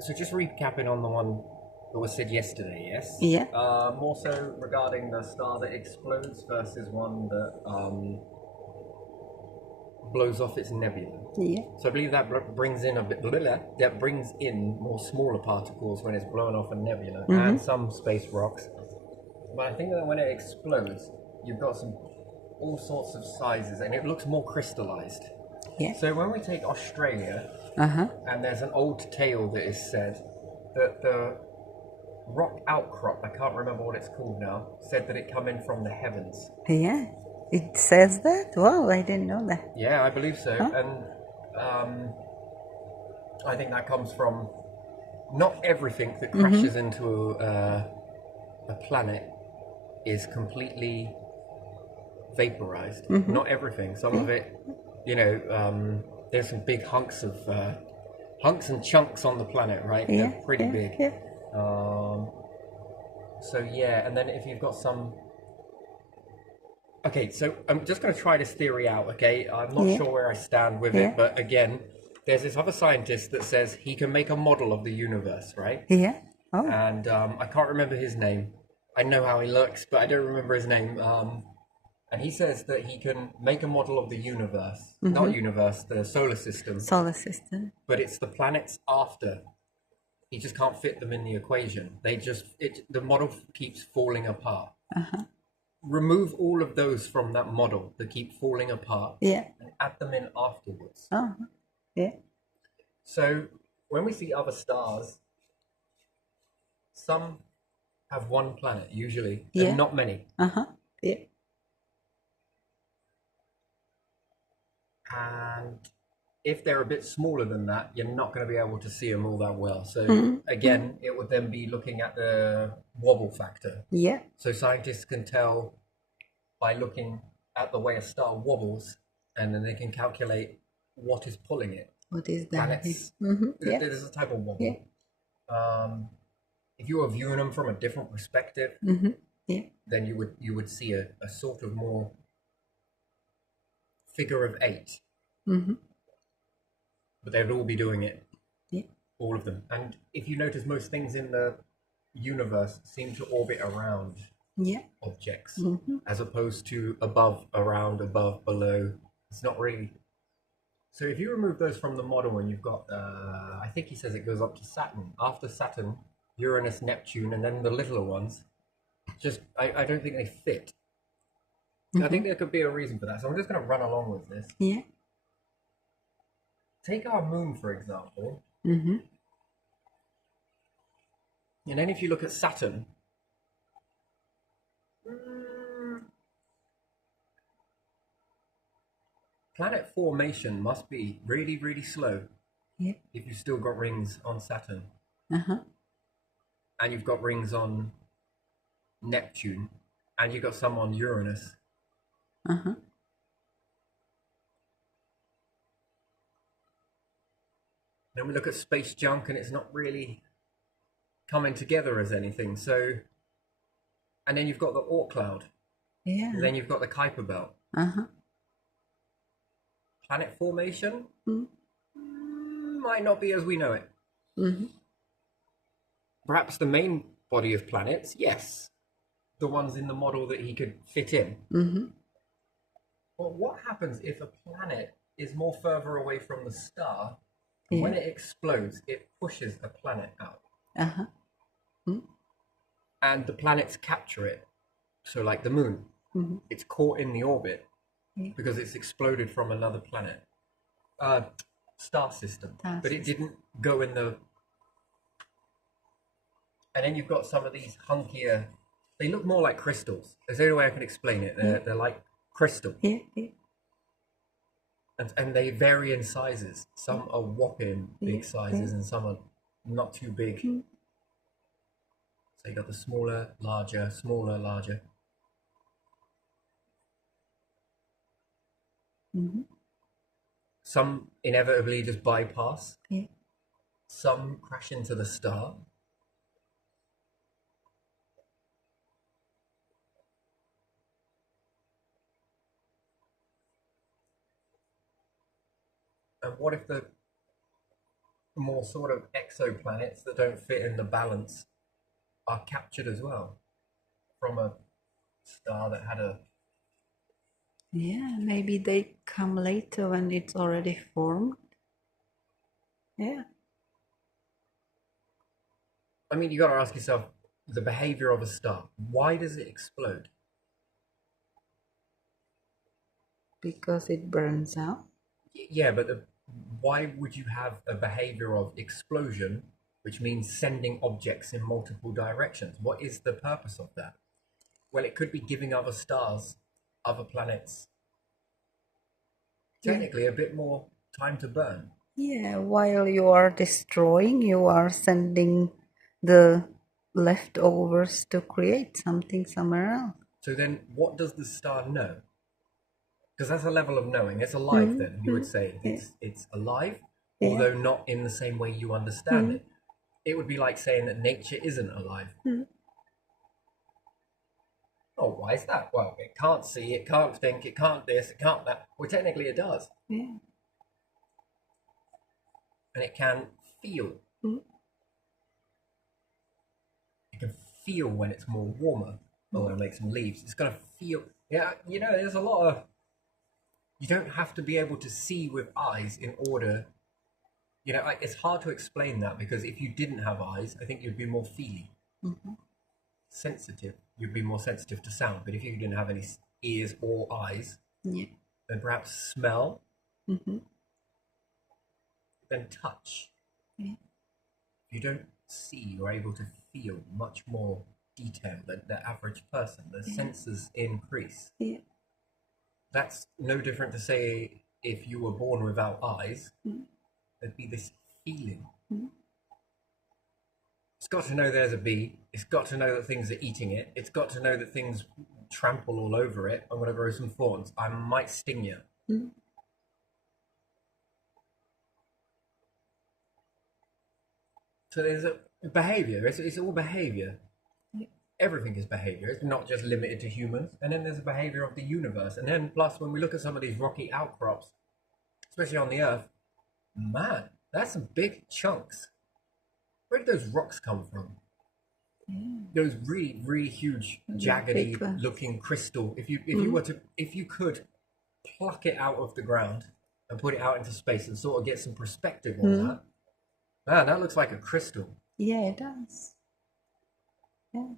So just recapping on the one that was said yesterday, yes? Yeah. More so regarding the star that explodes versus one that blows off its nebula. Yeah. So I believe that brings in a bit that brings in more smaller particles when it's blown off a nebula and some space rocks. But I think that when it explodes, you've got some all sorts of sizes and it looks more crystallized. Yeah. So when we take Australia, Uh-huh. and there's an old tale that is said that the rock outcrop, I can't remember what it's called now, said that it come in from the heavens. Yeah. It says that? Wow, I didn't know that. Yeah, I believe so. Huh? And I think that comes from not everything that crashes into a planet is completely vaporized. Not everything. Some of it, there's some big hunks and chunks on the planet, right? Yeah. They're pretty yeah, big. Yeah. So yeah, and then if you've got some. Okay, so I'm just going to try this theory out, okay? I'm not Yeah. sure where I stand with Yeah. it, but again, there's this other scientist that says he can make a model of the universe, right? Yeah. Oh. And I can't remember his name. I know how he looks, but I don't remember his name. And he says that he can make a model of the universe, not universe, the solar system, Solar system. but it's the planets after. He just can't fit them in the equation. The model keeps falling apart. Uh-huh. Remove all of those from that model that keep falling apart Yeah. and add them in afterwards. Uh-huh. Yeah. So when we see other stars, some have one planet usually, Yeah. and not many. Uh-huh. Yeah. And if they're a bit smaller than that, you're not going to be able to see them all that well. So again, it would then be looking at the wobble factor. Yeah. So scientists can tell by looking at the way a star wobbles, and then they can calculate what is pulling it. What is that? Planets. Yeah. There's a type of wobble. Yeah. If you were viewing them from a different perspective, Yeah. then you would see a sort of more figure of 8. But they'd all be doing it. Yeah. All of them. And if you notice, most things in the universe seem to orbit around Yeah. objects as opposed to above, around, above, below. It's not really. So if you remove those from the model and you've got, I think he says it goes up to Saturn. After Saturn, Uranus, Neptune, and then the littler ones, I don't think they fit. I think there could be a reason for that. So I'm just going to run along with this. Yeah. Take our moon, for example. Mm-hmm. And then if you look at Saturn, planet formation must be really, really slow Yeah. if you've still got rings on Saturn. Uh-huh. And you've got rings on Neptune, and you've got some on Uranus. Uh-huh. Then we look at space junk, and it's not really coming together as anything. So, and then you've got the Oort cloud, Yeah. and then you've got the Kuiper belt. Uh-huh. Planet formation might not be as we know it. Perhaps the main body of planets, yes, the ones in the model that he could fit in. But what happens if a planet is more further away from the star? And when it explodes, it pushes a planet out. Uh-huh. And the planets capture it. So like the moon, it's caught in the orbit because it's exploded from another planet. Star system. But it didn't go in the... And then you've got some of these hunkier... They look more like crystals. There's the only way I can explain it. They're like crystal. Yeah. Yeah. And they vary in sizes. Some are whopping big sizes and some are not too big. So you got the smaller, larger, smaller, larger. Some inevitably just bypass. Yeah. Some crash into the star. And what if more sort of exoplanets that don't fit in the balance are captured as well from a star that had a. Yeah, maybe they come later when it's already formed. Yeah. I mean, you got to ask yourself the behavior of a star. Why does it explode? Because it burns out. Yeah, but why would you have a behavior of explosion, which means sending objects in multiple directions? What is the purpose of that? Well, it could be giving other stars, other planets, technically a bit more time to burn. Yeah, while you are destroying, you are sending the leftovers to create something somewhere else. So then, what does the star know? Because that's a level of knowing. It's alive. Then you would say it's alive, although not in the same way you understand it. It would be like saying that nature isn't alive. Oh, why is that? Well, it can't see, it can't think, it can't this, it can't that. Well, technically it does. Yeah. And it can feel. It can feel when it's more warmer. Oh, when I make some leaves. It's going to feel. Yeah, you know, there's a lot of. You don't have to be able to see with eyes in order. You know, it's hard to explain that because if you didn't have eyes, I think you'd be more feely. Sensitive. You'd be more sensitive to sound. But if you didn't have any ears or eyes, then perhaps smell, then touch. If you don't see, you're able to feel much more detail than the average person. The senses increase. That's no different to say if you were born without eyes, there'd be this feeling. It's got to know there's a bee. It's got to know that things are eating it. It's got to know that things trample all over it. I'm going to grow some thorns. I might sting you. So there's a behavior. It's all behavior. Everything is behavior. It's not just limited to humans. And then there's a behavior of the universe. And then plus when we look at some of these rocky outcrops, especially on the Earth, man, that's some big chunks. Where did those rocks come from? Those really, really huge, jaggedy looking crystal. If you could pluck it out of the ground and put it out into space and sort of get some perspective on that, man, that looks like a crystal. Yeah, it does. Yeah.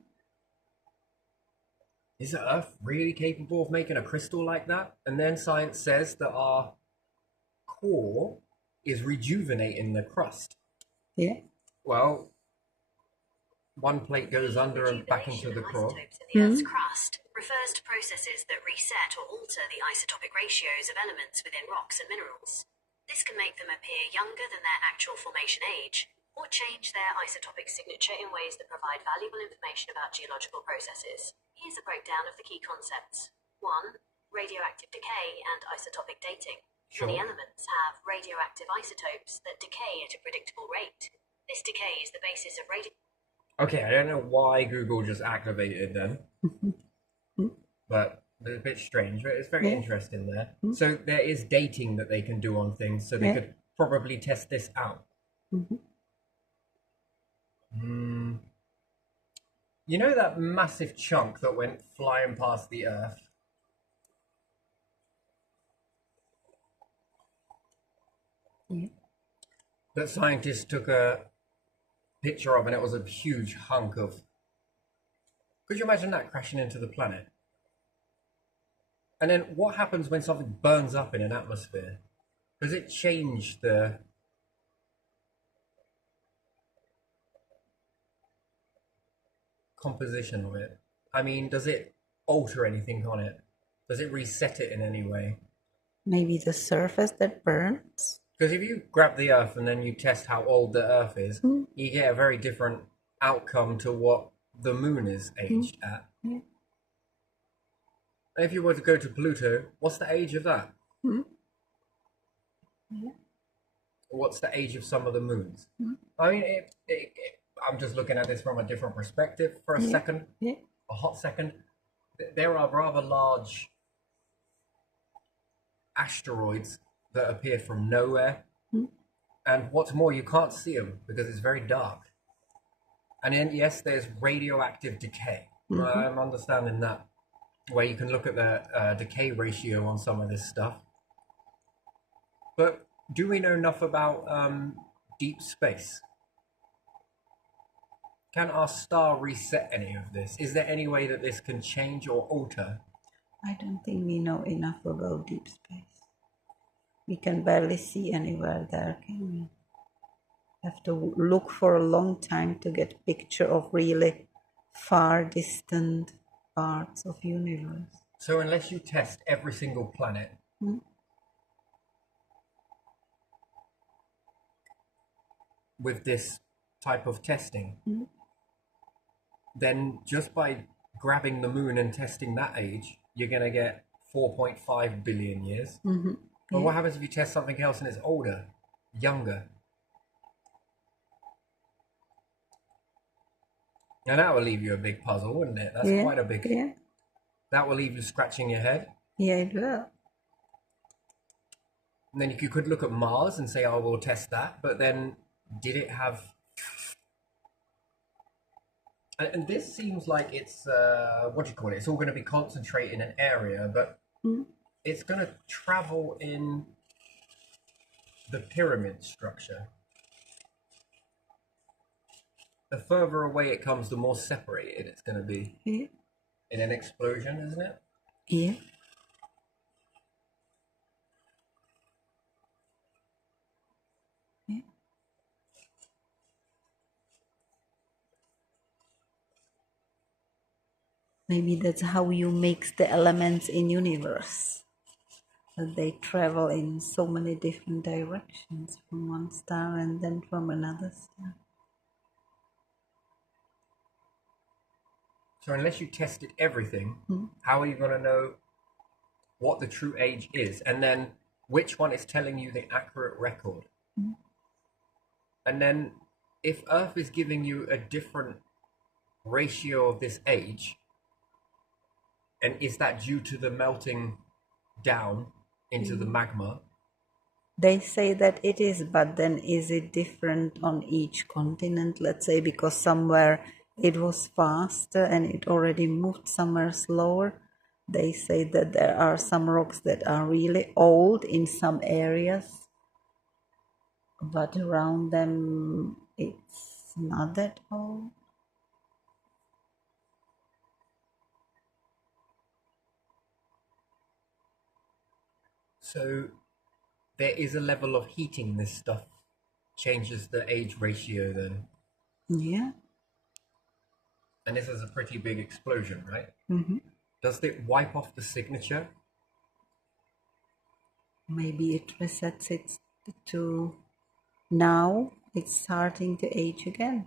Is Earth really capable of making a crystal like that? And then science says that our core is rejuvenating the crust. Yeah. Well, one plate goes under and back into the core. Isotopes in the Earth's crust refers to processes that reset or alter the isotopic ratios of elements within rocks and minerals. This can make them appear younger than their actual formation age, or change their isotopic signature in ways that provide valuable information about geological processes. Here's a breakdown of the key concepts. 1. Radioactive decay and isotopic dating. Many elements have radioactive isotopes that decay at a predictable rate. This decay is the basis of Okay, I don't know why Google just activated them, but it's a bit strange, but it's very interesting there. So there is dating that they can do on things, so they could probably test this out. You know that massive chunk that went flying past the Earth? That scientists took a picture of, and it was a huge hunk of. Could you imagine that crashing into the planet? And then what happens when something burns up in an atmosphere? Does it change the composition of it? I mean, does it alter anything on it? Does it reset it in any way? Maybe the surface that burns. Because if you grab the Earth and then you test how old the Earth is, you get a very different outcome to what the Moon is aged at. If you were to go to Pluto, what's the age of that? What's the age of some of the moons? I mean, I'm just looking at this from a different perspective for a second, a hot second. There are rather large asteroids that appear from nowhere And what's more, you can't see them because it's very dark. And then, yes, there's radioactive decay. I'm understanding that, where you can look at the decay ratio on some of this stuff. But do we know enough about deep space? Can our star reset any of this? Is there any way that this can change or alter? I don't think we know enough about deep space. We can barely see anywhere there, can we? Have to look for a long time to get a picture of really far distant parts of universe. So unless you test every single planet, with this type of testing, then just by grabbing the moon and testing that age, you're going to get 4.5 billion years. But what happens if you test something else and it's older, younger? And that will leave you a big puzzle, wouldn't it? That's quite a big... Yeah. That will leave you scratching your head. Yeah, it will. And then you could look at Mars and say, oh, we'll test that. But then, did it have... And this seems like it's, what do you call it? It's all going to be concentrated in an area, but it's going to travel in the pyramid structure. The further away it comes, the more separated it's going to be in an explosion, isn't it? Yeah. Maybe that's how you mix the elements in universe. That they travel in so many different directions from one star and then from another star. So unless you tested everything, how are you going to know what the true age is? And then which one is telling you the accurate record? And then if Earth is giving you a different ratio of this age, and is that due to the melting down into the magma? They say that it is, but then is it different on each continent? Let's say because somewhere it was faster and it already moved somewhere slower. They say that there are some rocks that are really old in some areas, but around them it's not that old. So there is a level of heating this stuff changes the age ratio then. Yeah. And this is a pretty big explosion, right? Mm-hmm. Does it wipe off the signature? Maybe it resets it to now it's starting to age again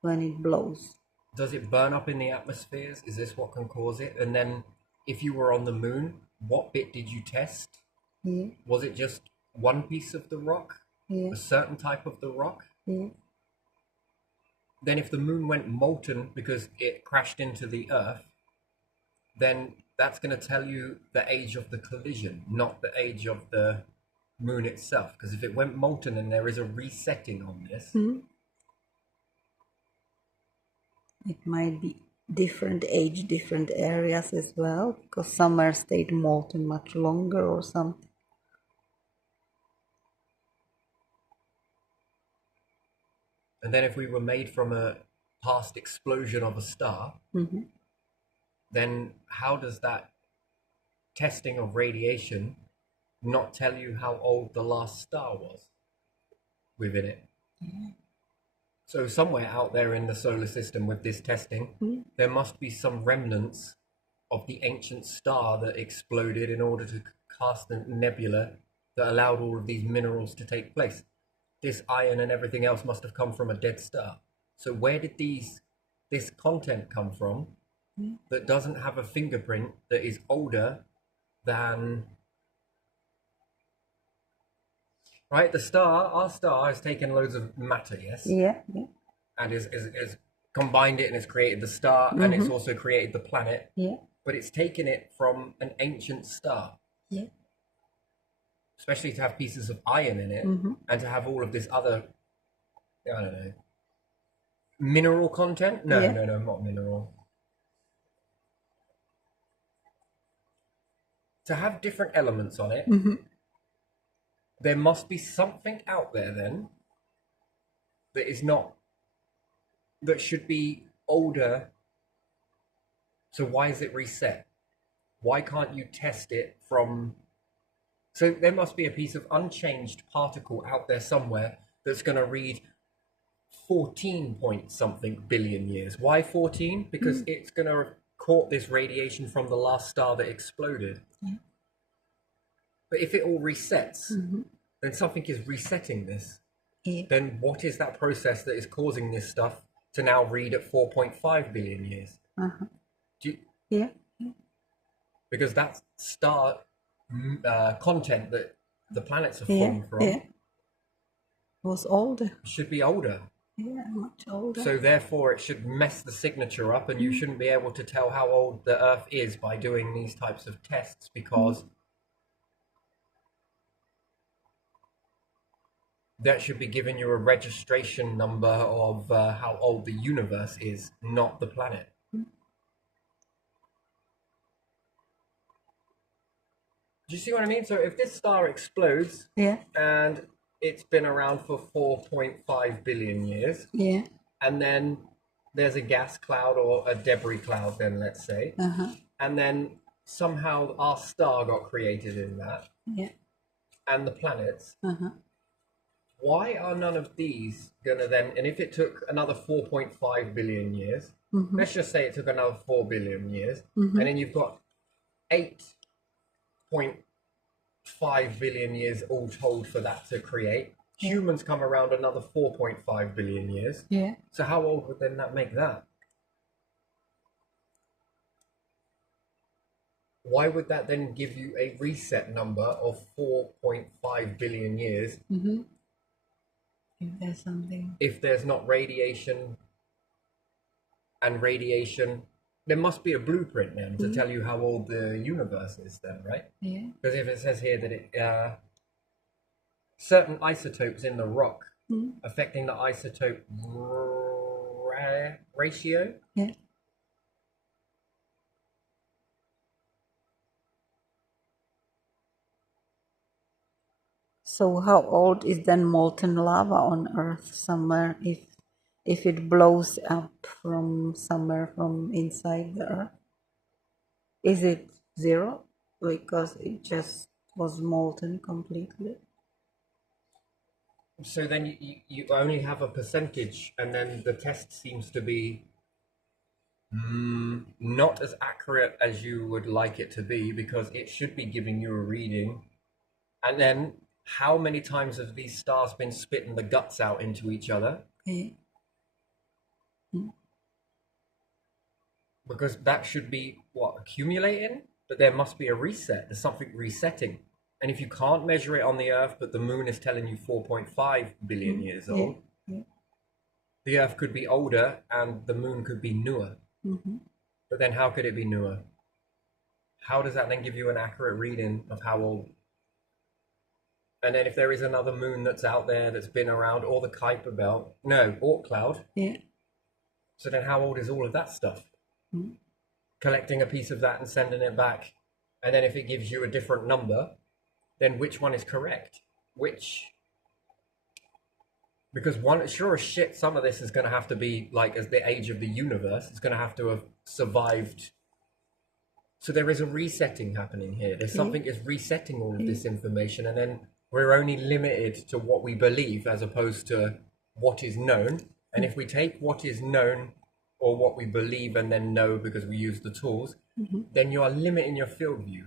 when it blows. Does it burn up in the atmospheres? Is this what can cause it? And then if you were on the moon, what bit did you test? Yeah. Was it just one piece of the rock? Yeah. A certain type of the rock? Yeah. Then if the moon went molten because it crashed into the Earth, then that's going to tell you the age of the collision, not the age of the moon itself. Because if it went molten and there is a resetting on this, it might be different age, different areas as well, because somewhere stayed molten much longer or something. and then if we were made from a past explosion of a star, then how does that testing of radiation not tell you how old the last star was within it? So somewhere out there in the solar system with this testing, there must be some remnants of the ancient star that exploded in order to cast a nebula that allowed all of these minerals to take place. This iron and everything else must have come from a dead star. So where did this content come from that doesn't have a fingerprint that is older than... Right, our star has taken loads of matter, yes? Yeah. And is combined it and has created the star, and it's also created the planet. Yeah. But it's taken it from an ancient star. Yeah. especially to have pieces of iron in it, and to have all of this other, I don't know, mineral content. No, Yeah. no, not mineral. To have different elements on it, there must be something out there then that is not, that should be older. So why is it reset? Why can't you test it from? So there must be a piece of unchanged particle out there somewhere that's going to read 14 point something billion years. Why 14? Because it's going to have caught this radiation from the last star that exploded. But if it all resets, then something is resetting this. Yeah. Then what is that process that is causing this stuff to now read at 4.5 billion years? Do you, Yeah. because that star content that the planets are Yeah. formed from Yeah. Was older. should be older. Yeah, much older. So therefore it should mess the signature up, and you shouldn't be able to tell how old the Earth is by doing these types of tests, because that should be giving you a registration number of how old the universe is, not the planet. Do you see what I mean? So if this star explodes Yeah. and it's been around for 4.5 billion years, Yeah. and then there's a gas cloud or a debris cloud, then let's say, and then somehow our star got created in that, Yeah. and the planets, why are none of these gonna then, and if it took another 4.5 billion years, let's just say it took another 4 billion years, and then you've got 8.5 billion years all told for that to create. Humans come around another 4.5 billion years. Yeah. So how old would then that make that? Why would that then give you a reset number of 4.5 billion years If there's something. if there's not radiation? And radiation, there must be a blueprint then to tell you how old the universe is then, right? Yeah. Because if it says here that it certain isotopes in the rock affecting the isotope ratio. Yeah. So how old is then molten lava on Earth somewhere if it blows up from somewhere from inside the Earth? Is it 0 because it just was molten completely? So then you only have a percentage, and then the test seems to be not as accurate as you would like it to be, because it should be giving you a reading. And then how many times have these stars been spitting the guts out into each other? Yeah. Because that should be what, accumulating? But there must be a reset. There's something resetting. And if you can't measure it on the Earth, but the moon is telling you 4.5 billion years old, the Earth could be older and the moon could be newer. But then how could it be newer? How does that then give you an accurate reading of how old? And then if there is another moon that's out there that's been around, or the Kuiper Belt, no, Oort cloud. Yeah. So then how old is all of that stuff? Collecting a piece of that and sending it back. And then if it gives you a different number, then which one is correct? Because one, sure as shit, some of this is going to have to be like as the age of the universe. It's going to have to have survived. So there is a resetting happening here. There's something is resetting all of this information, and then we're only limited to what we believe as opposed to what is known. And if we take what is known or what we believe and then know because we use the tools, then you are limiting your field view.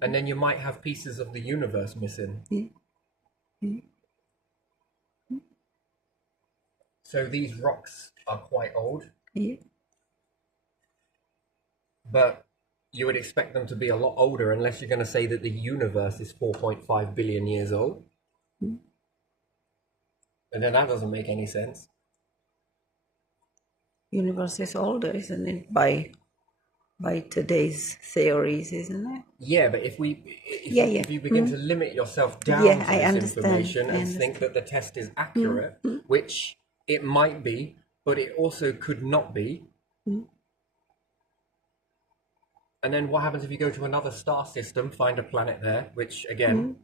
And then you might have pieces of the universe missing. So these rocks are quite old, Yeah. but you would expect them to be a lot older unless you're going to say that the universe is 4.5 billion years old. And then that doesn't make any sense. Universe is older, isn't it? By by today's theories, isn't it? Yeah, but if Yeah, yeah. you begin to limit yourself down Yeah, to I this understand. information I and think understand. that the test is accurate, which it might be, but it also could not be. And then what happens if you go to another star system, find a planet there, which again,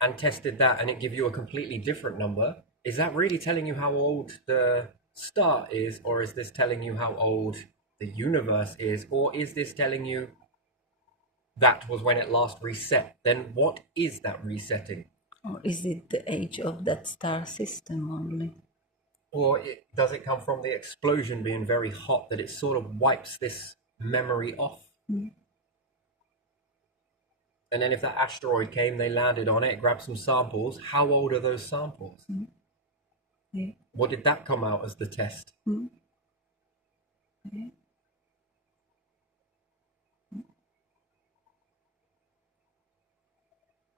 and tested that, and it give you a completely different number? Is that really telling you how old the star is, or is this telling you how old the universe is, or is this telling you that was when it last reset? Then what is that resetting? Or is it the age of that star system only? Or does it come from the explosion being very hot that it sort of wipes this memory off? And then if that asteroid came, they landed on it, grabbed some samples. How old are those samples? Yeah. What did that come out as the test? Yeah.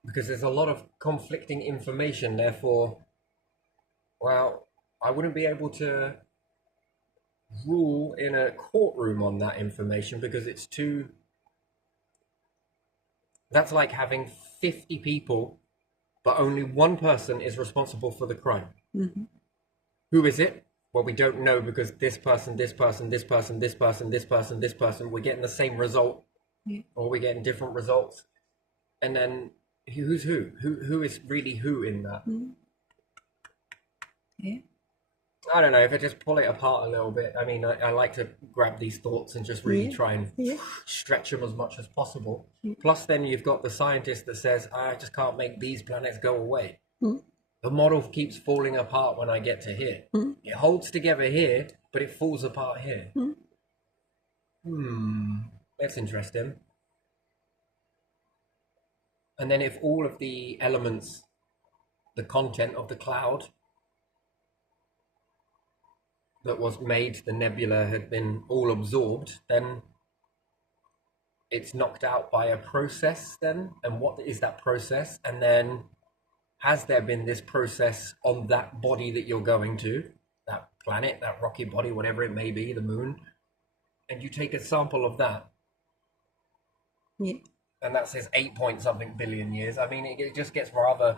Because there's a lot of conflicting information. Therefore, well, I wouldn't be able to rule in a courtroom on that information because it's too. That's like having 50 people, but only one person is responsible for the crime. Who is it? Well, we don't know because this person, this person, this person, this person, this person, this person, we're getting the same result, or we're getting different results. And then who's who? Who is really who in that? Yeah. I don't know. If I just pull it apart a little bit, I mean, I like to grab these thoughts and just really try and stretch them as much as possible. Plus, then you've got the scientist that says, I just can't make these planets go away. The model keeps falling apart when I get to here. It holds together here, but it falls apart here. That's interesting. And then if all of the elements, the content of the cloud that was made, the nebula had been all absorbed, then it's knocked out by a process then? And what is that process? And then has there been this process on that body that you're going to, that planet, that rocky body, whatever it may be, the moon, and you take a sample of that, Yeah. and that says 8 point something billion years. I mean, it just gets rather.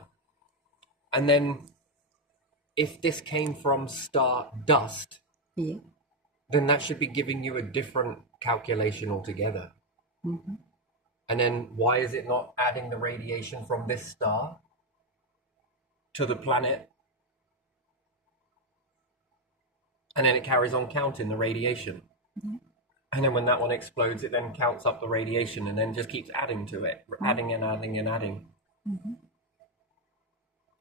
And then if this came from star dust, Yeah. then that should be giving you a different calculation altogether. And then why is it not adding the radiation from this star to the planet? And then it carries on counting the radiation. And then when that one explodes, it then counts up the radiation and then just keeps adding to it, adding and adding and adding.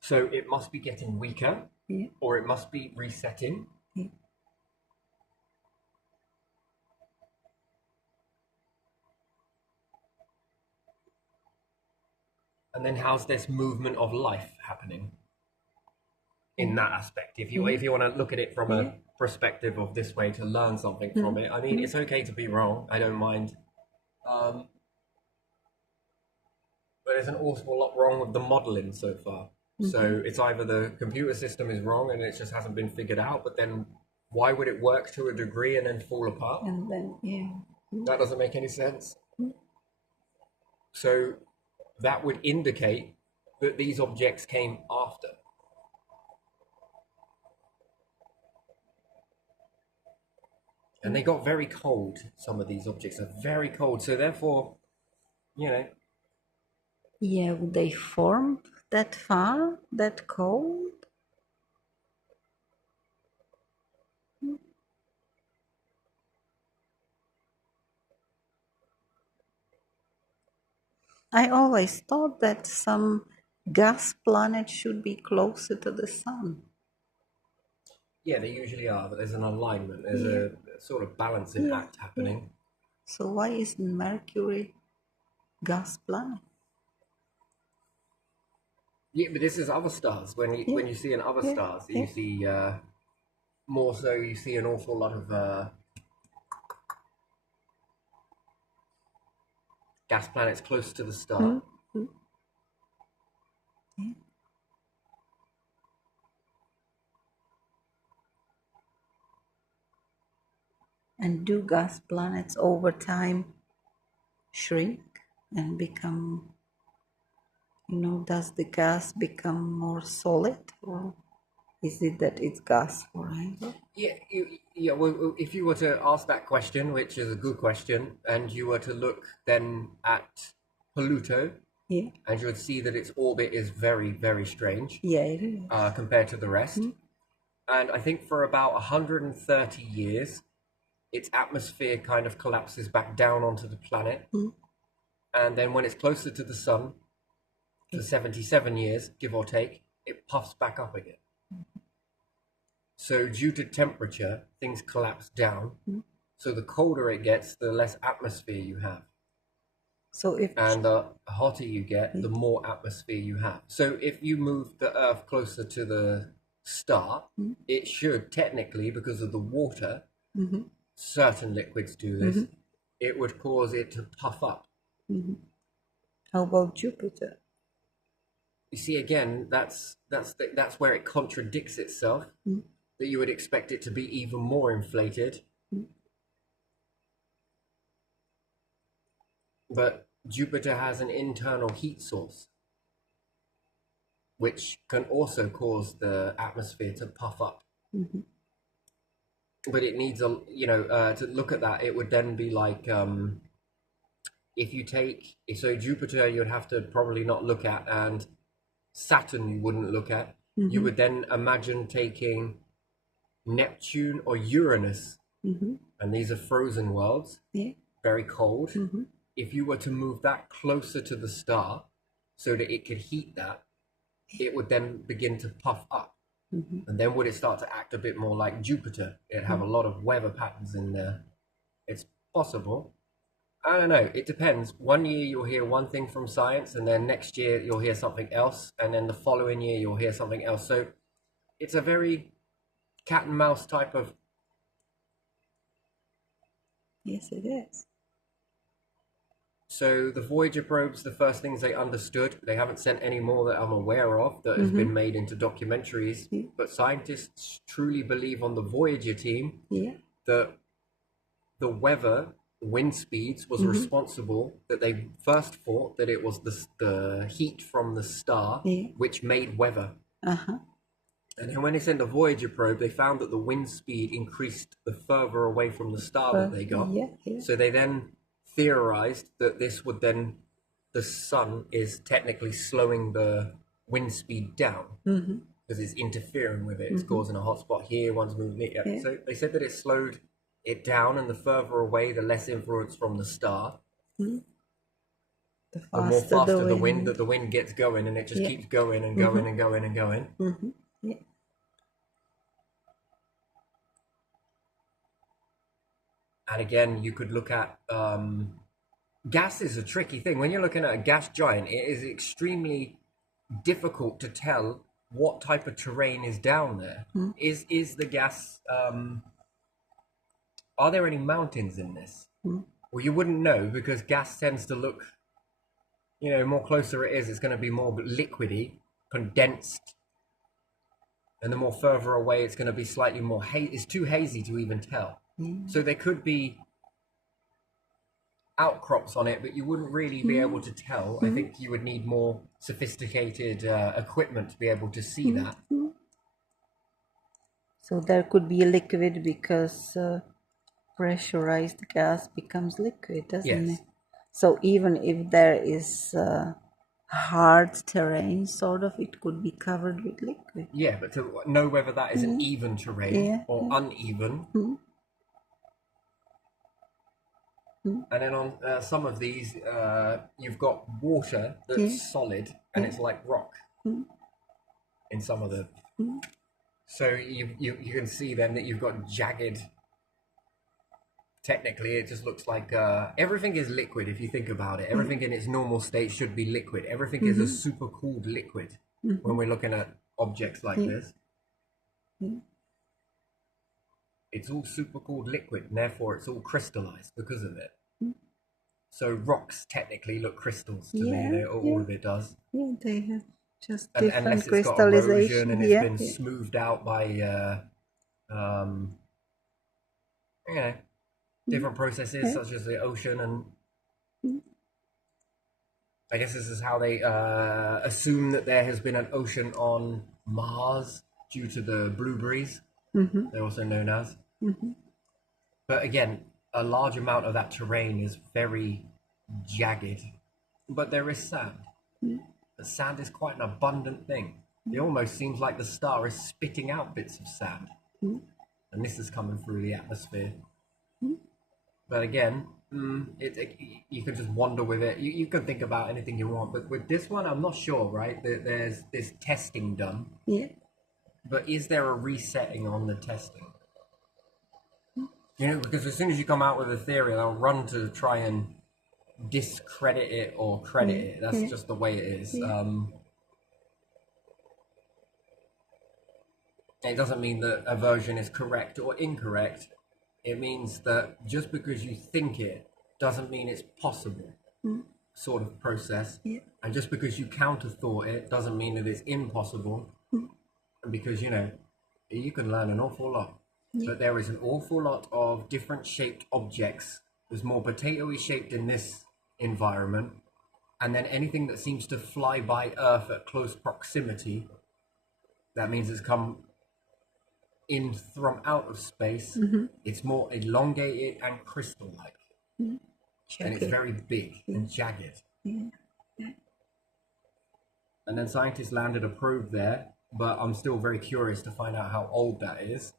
So it must be getting weaker, Yeah. or it must be resetting. Yeah. And then how's this movement of life happening in that aspect? If you want to look at it from a perspective of this way to learn something from it, I mean, it's okay to be wrong. I don't mind. But there's an awful lot wrong with the modeling so far. So it's either the computer system is wrong and it just hasn't been figured out, but then why would it work to a degree and then fall apart? And then, yeah. That doesn't make any sense. So that would indicate that these objects came after. And they got very cold. Some of these objects are very cold. So therefore, you know, Yeah, would they form that far, that cold? I always thought that some gas planet should be closer to the sun. yeah, they usually are, but there's an alignment. There's a sort of balancing act happening. So why isn't Mercury gas planet? Yeah, but this is other stars. When you see in other stars, you see more so. You see an awful lot of gas planets close to the star. And do gas planets over time shrink and become, does the gas become more solid, or is it that it's gas forever? Yeah. Well, if you were to ask that question, which is a good question, and you were to look then at Pluto, Yeah, and you would see that its orbit is very, very strange yeah, it is. compared to the rest. And I think for about 130 years, its atmosphere kind of collapses back down onto the planet. And then when it's closer to the sun, for 77 years, give or take, it puffs back up again. So due to temperature, things collapse down. So the colder it gets, the less atmosphere you have. So if And the hotter you get, the more atmosphere you have. So if you move the Earth closer to the star, it should technically, because of the water, certain liquids do this, it would cause it to puff up. how about Jupiter? You see, again, that's where it contradicts itself. That you would expect it to be even more inflated. But Jupiter has an internal heat source, which can also cause the atmosphere to puff up. But it needs to look at that, it would then be like, if you take, so Jupiter you'd have to probably not look at, and Saturn you wouldn't look at. You would then imagine taking Neptune or Uranus, and these are frozen worlds, very cold. If you were to move that closer to the star so that it could heat that, it would then begin to puff up. And then would it start to act a bit more like Jupiter? It'd have a lot of weather patterns in there. It's possible. I don't know. It depends. One year you'll hear one thing from science, and then next year you'll hear something else, and then the following year you'll hear something else. So it's a very cat and mouse type of. Yes, it is. So the Voyager probes, the first things they understood, they haven't sent any more that I'm aware of that has been made into documentaries. But scientists truly believe on the Voyager team that the weather, wind speeds, was responsible. That they first thought that it was the heat from the star which made weather. And then when they sent the Voyager probe, they found that the wind speed increased the further away from the star that they got. So they then theorized that this would then, the sun is technically slowing the wind speed down because it's interfering with it. It's causing a hot spot here, one's moving it. So they said that it slowed it down, and the further away, the less influence from the star. The more faster the wind, that the wind gets going, and it just keeps going and going and going and going. And again, you could look at gas is a tricky thing. When you're looking at a gas giant, it is extremely difficult to tell what type of terrain is down there. Is the gas? Are there any mountains in this? Well, you wouldn't know, because gas tends to look, more closer it is, it's going to be more liquidy, condensed. And the more further away, it's going to be slightly more it's too hazy to even tell. So there could be outcrops on it, but you wouldn't really be able to tell. I think you would need more sophisticated equipment to be able to see that. So there could be a liquid, because pressurized gas becomes liquid, doesn't it? So even if there is hard terrain, sort of, it could be covered with liquid. Yeah, but to know whether that is an even terrain or uneven. And then on some of these, you've got water that's solid, and it's like rock in some of the. So you can see then that you've got jagged. Technically, it just looks like everything is liquid. If you think about it, everything in its normal state should be liquid. Everything is a super cooled liquid when we're looking at objects like this. It's all super cooled liquid, and therefore it's all crystallized because of it. So rocks technically look crystals to me. All of it does. Yeah, they have just different unless it's got crystallization. erosion and it's been smoothed out by, different processes such as the ocean, and I guess this is how they assume that there has been an ocean on Mars due to the blueberries. They're also known as. But again, a large amount of that terrain is very jagged, but there is sand. But sand is quite an abundant thing. It almost seems like the star is spitting out bits of sand, and this is coming through the atmosphere. But again, you can just wander with it. You can think about anything you want, but with this one, I'm not sure, right? There's this testing done, Yeah. but is there a resetting on the testing? You know, because as soon as you come out with a theory, they'll run to try and discredit it or credit it. That's just the way it is. It doesn't mean that a version is correct or incorrect. It means that just because you think it doesn't mean it's possible, sort of process. Yeah. And just because you counter-thought it doesn't mean that it's impossible. Because, you know, you can learn an awful lot. But there is an awful lot of different shaped objects. There's more potatoey shaped in this environment. And then anything that seems to fly by Earth at close proximity, that means it's come in from out of space. It's more elongated and crystal-like. And it's very big and jagged. And then scientists landed a probe there, but I'm still very curious to find out how old that is.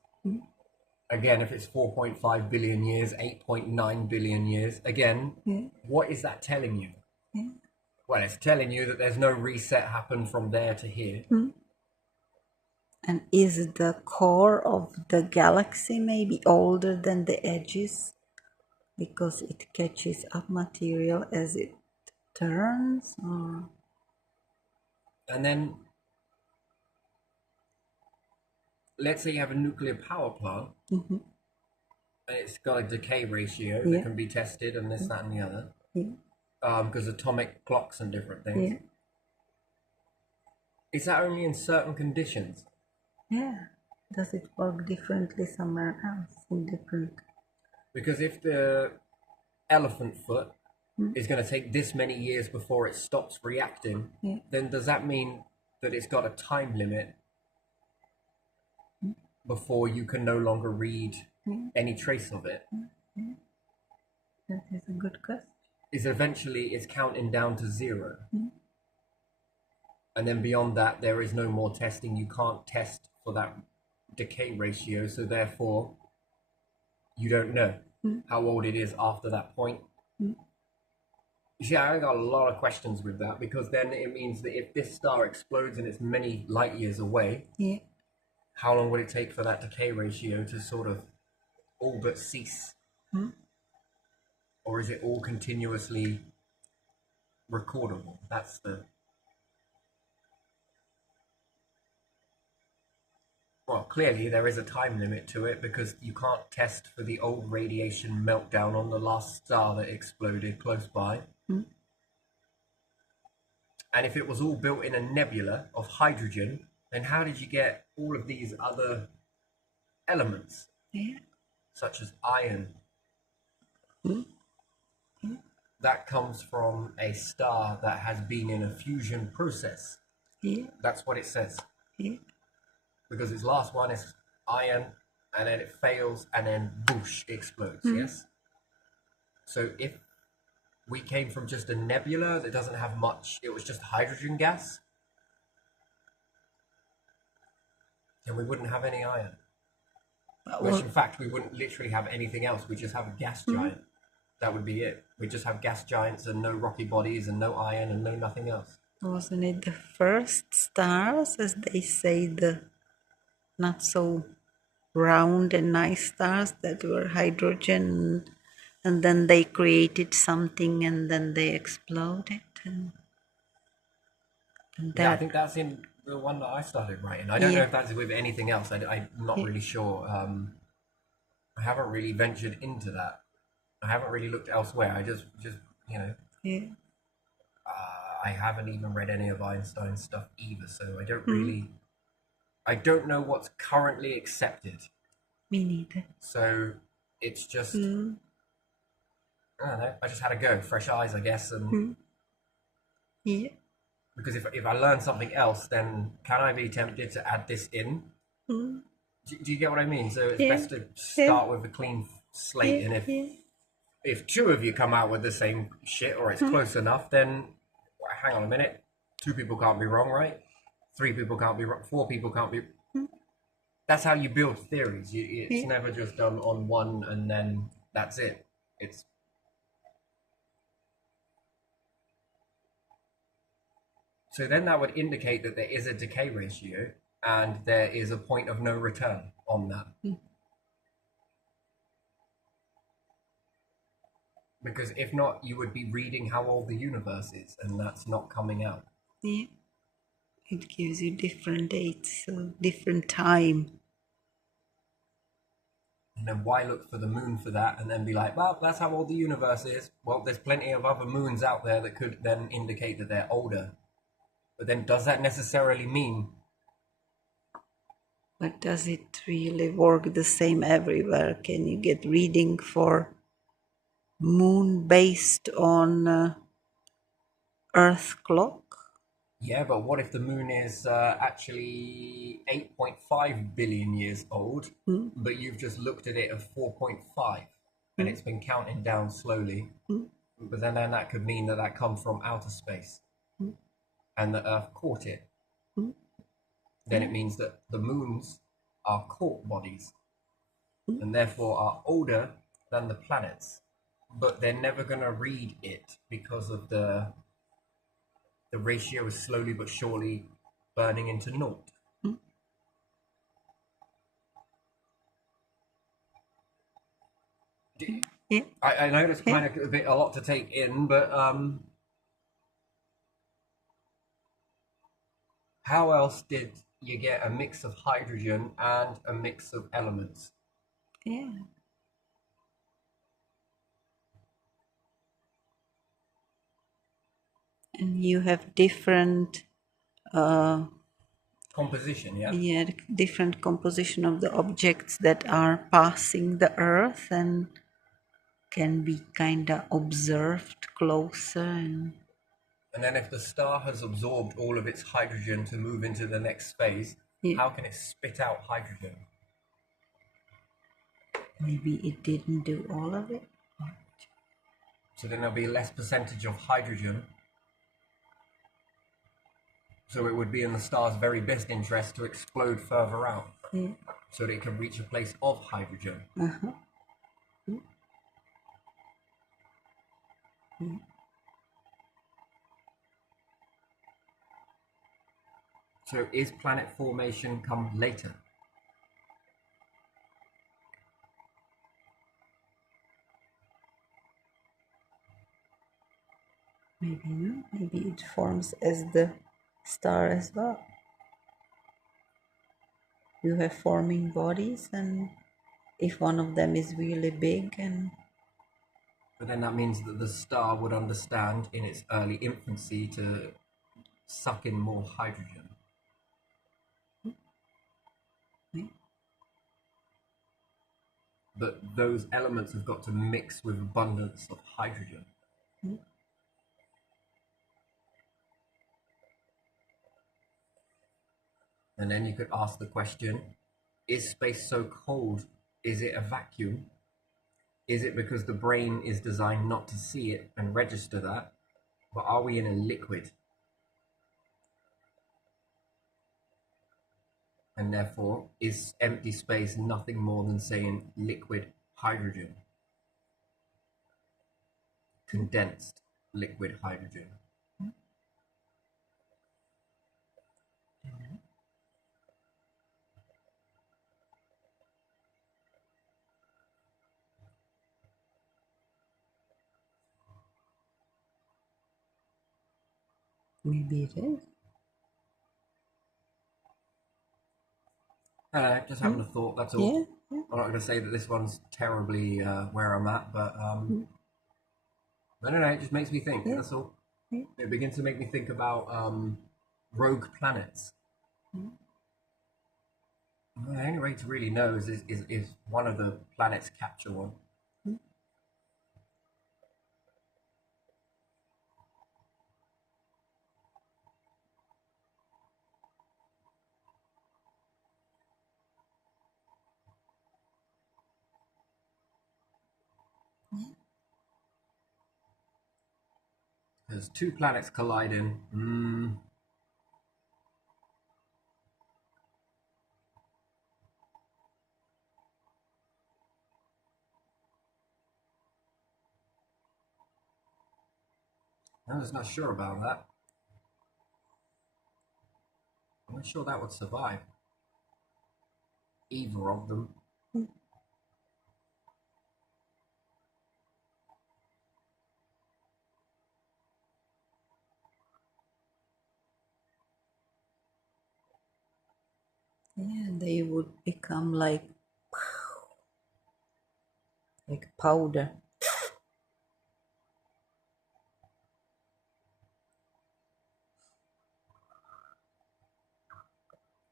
Again, if it's 4.5 billion years, 8.9 billion years, again, what is that telling you? Well, it's telling you that there's no reset happened from there to here. And is the core of the galaxy maybe older than the edges? Because it catches up material as it turns? Or... And then, let's say you have a nuclear power plant, and it's got a decay ratio that can be tested, and this, that, and the other, because atomic clocks and different things. Is that only in certain conditions? Yeah. Does it work differently somewhere else in different? Because if the elephant foot is going to take this many years before it stops reacting, then does that mean that it's got a time limit before you can no longer read any trace of it? That is a good question. Is eventually it's counting down to zero. And then beyond that, there is no more testing. You can't test for that decay ratio, so therefore you don't know how old it is after that point. You see, I got a lot of questions with that, because then it means that if this star explodes and it's many light years away, how long would it take for that decay ratio to sort of all but cease? Or is it all continuously recordable? That's the... Well, clearly there is a time limit to it, because you can't test for the old radiation meltdown on the last star that exploded close by. And if it was all built in a nebula of hydrogen, then how did you get all of these other elements, such as iron? That comes from a star that has been in a fusion process. That's what it says. Because its last one is iron, and then it fails, and then boosh, explodes, yes? So if we came from just a nebula that doesn't have much, it was just hydrogen gas, then we wouldn't have any iron. Which, in fact, we wouldn't literally have anything else. We'd just have a gas giant. That would be it. We'd just have gas giants and no rocky bodies and no iron and no nothing else. Wasn't it the first stars, as they say, the not so round and nice stars that were hydrogen, and then they created something and then they exploded? And Yeah, I think that's in the one that I started writing. I don't know if that's with anything else. I'm not really sure. I haven't really ventured into that. I haven't really looked elsewhere. I just you know, I haven't even read any of Einstein's stuff either, so I don't really, I don't know what's currently accepted. Me neither. So it's just I don't know. I just had a go, fresh eyes, I guess, and Yeah. because if I learn something else, then can I be tempted to add this in? Mm. Do you get what I mean? So it's Yeah. best to Yeah. start with a clean slate, Yeah. and Yeah. if two of you come out with the same shit or it's close enough, then well, hang on a minute, two people can't be wrong, right? Three people can't be wrong. Four people can't be. That's how you build theories. It's Yeah. never just done on one and then that's it. It's so then that would indicate that there is a decay ratio and there is a point of no return on that. Because if not, you would be reading how old the universe is, and that's not coming out. Yeah. It gives you different dates, so different time. And then why look for the moon for that and then be like, well, that's how old the universe is. Well, there's plenty of other moons out there that could then indicate that they're older. But then does that necessarily mean? But does it really work the same everywhere? Can you get reading for moon based on Earth clock? Yeah, but what if the moon is actually 8.5 billion years old, but you've just looked at it at 4.5 and it's been counting down slowly? But then that could mean that that comes from outer space and the Earth caught it. Then it means that the moons are caught bodies and therefore are older than the planets, but they're never going to read it because of the ratio is slowly but surely burning into naught. Yeah. I know it's kind of a lot to take in, but how else did you get a mix of hydrogen and a mix of elements? Yeah. And you have different Composition, yeah? yeah, different composition of the objects that are passing the Earth and can be kind of observed closer. And then if the star has absorbed all of its hydrogen to move into the next phase, yeah, how can it spit out hydrogen? maybe it didn't do all of it. So then there'll be less percentage of hydrogen. So it would be in the star's very best interest to explode further out Yeah. so that it can reach a place of hydrogen. Uh-huh. So is planet formation come later? Maybe no. Maybe it forms as the star as well. You have forming bodies, and if one of them is really big, and But then that means that the star would understand in its early infancy to suck in more hydrogen. But those elements have got to mix with abundance of hydrogen. And then you could ask the question, is space so cold? Is it a vacuum? Is it because the brain is designed not to see it and register that? But are we in a liquid? And therefore, is empty space nothing more than saying liquid hydrogen? Condensed liquid hydrogen. maybe it is. Just having a thought, that's all. Yeah. I'm not going to say that this one's terribly where I'm at, but I don't know, it just makes me think, that's all. It begins to make me think about rogue planets. The only way to really know is one of the planets capture one. There's two planets colliding. I was not sure about that. I'm not sure that would survive. Either of them. Yeah, they would become like powder.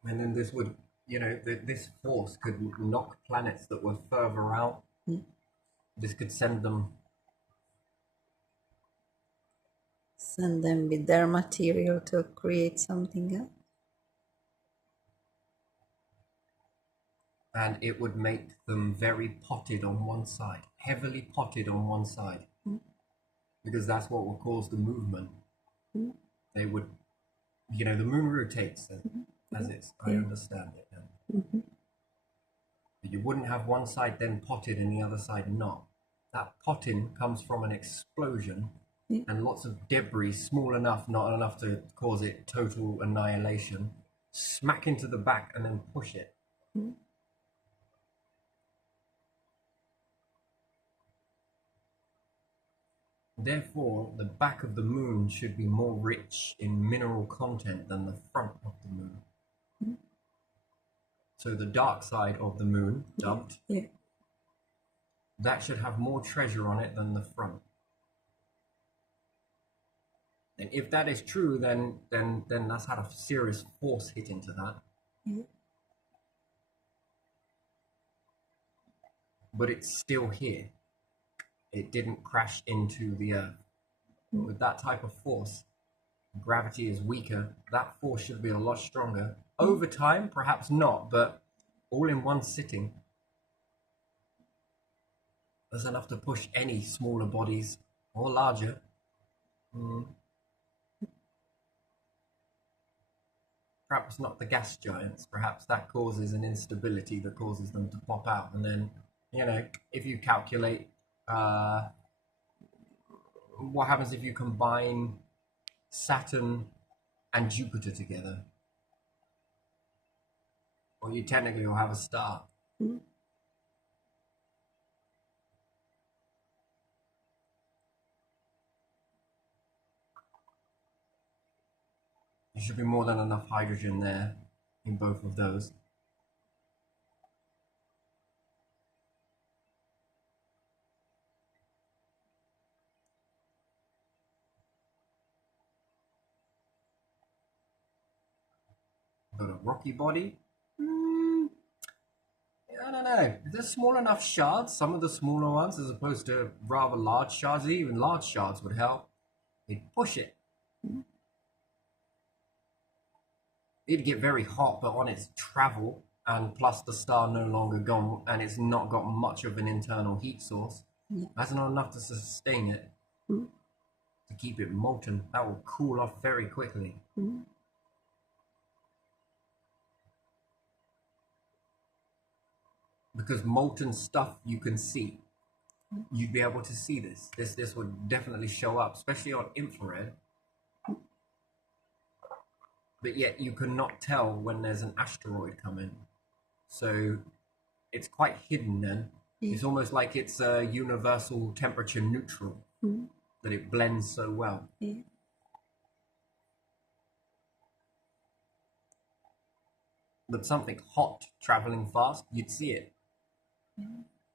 And then this would, this force could knock planets that were further out. This could send them with their material to create something else. and it would make them very potted on one side, heavily potted on one side, because that's what will cause the movement. They would, the moon rotates as it's. I understand it now. But you wouldn't have one side then potted and the other side not. That potting comes from an explosion and lots of debris, small enough, not enough to cause it total annihilation, smack into the back and then push it. Therefore, the back of the moon should be more rich in mineral content than the front of the moon. So the dark side of the moon, dubbed, that should have more treasure on it than the front. And if that is true, then that's had a serious force hit into that. But it's still here. It didn't crash into the earth. With that type of force, gravity is weaker. That force should be a lot stronger. Over time, perhaps not, but all in one sitting, there's enough to push any smaller bodies or larger. Perhaps not the gas giants. Perhaps that causes an instability that causes them to pop out. And then, if you calculate what happens if you combine Saturn and Jupiter together, well, you technically will have a star. There should be more than enough hydrogen there in both of those. Got a rocky body. I don't know. If there's small enough shards, some of the smaller ones, as opposed to rather large shards, even large shards would help. They'd push it. It'd get very hot, but on its travel, and plus the star no longer gone, and it's not got much of an internal heat source, that's not enough to sustain it, to keep it molten. That will cool off very quickly. Because molten stuff you can see. You'd be able to see this. This would definitely show up, especially on infrared. But yet you cannot tell when there's an asteroid coming. So it's quite hidden then. It's almost like it's a universal temperature neutral, that it blends so well. But something hot traveling fast, you'd see it.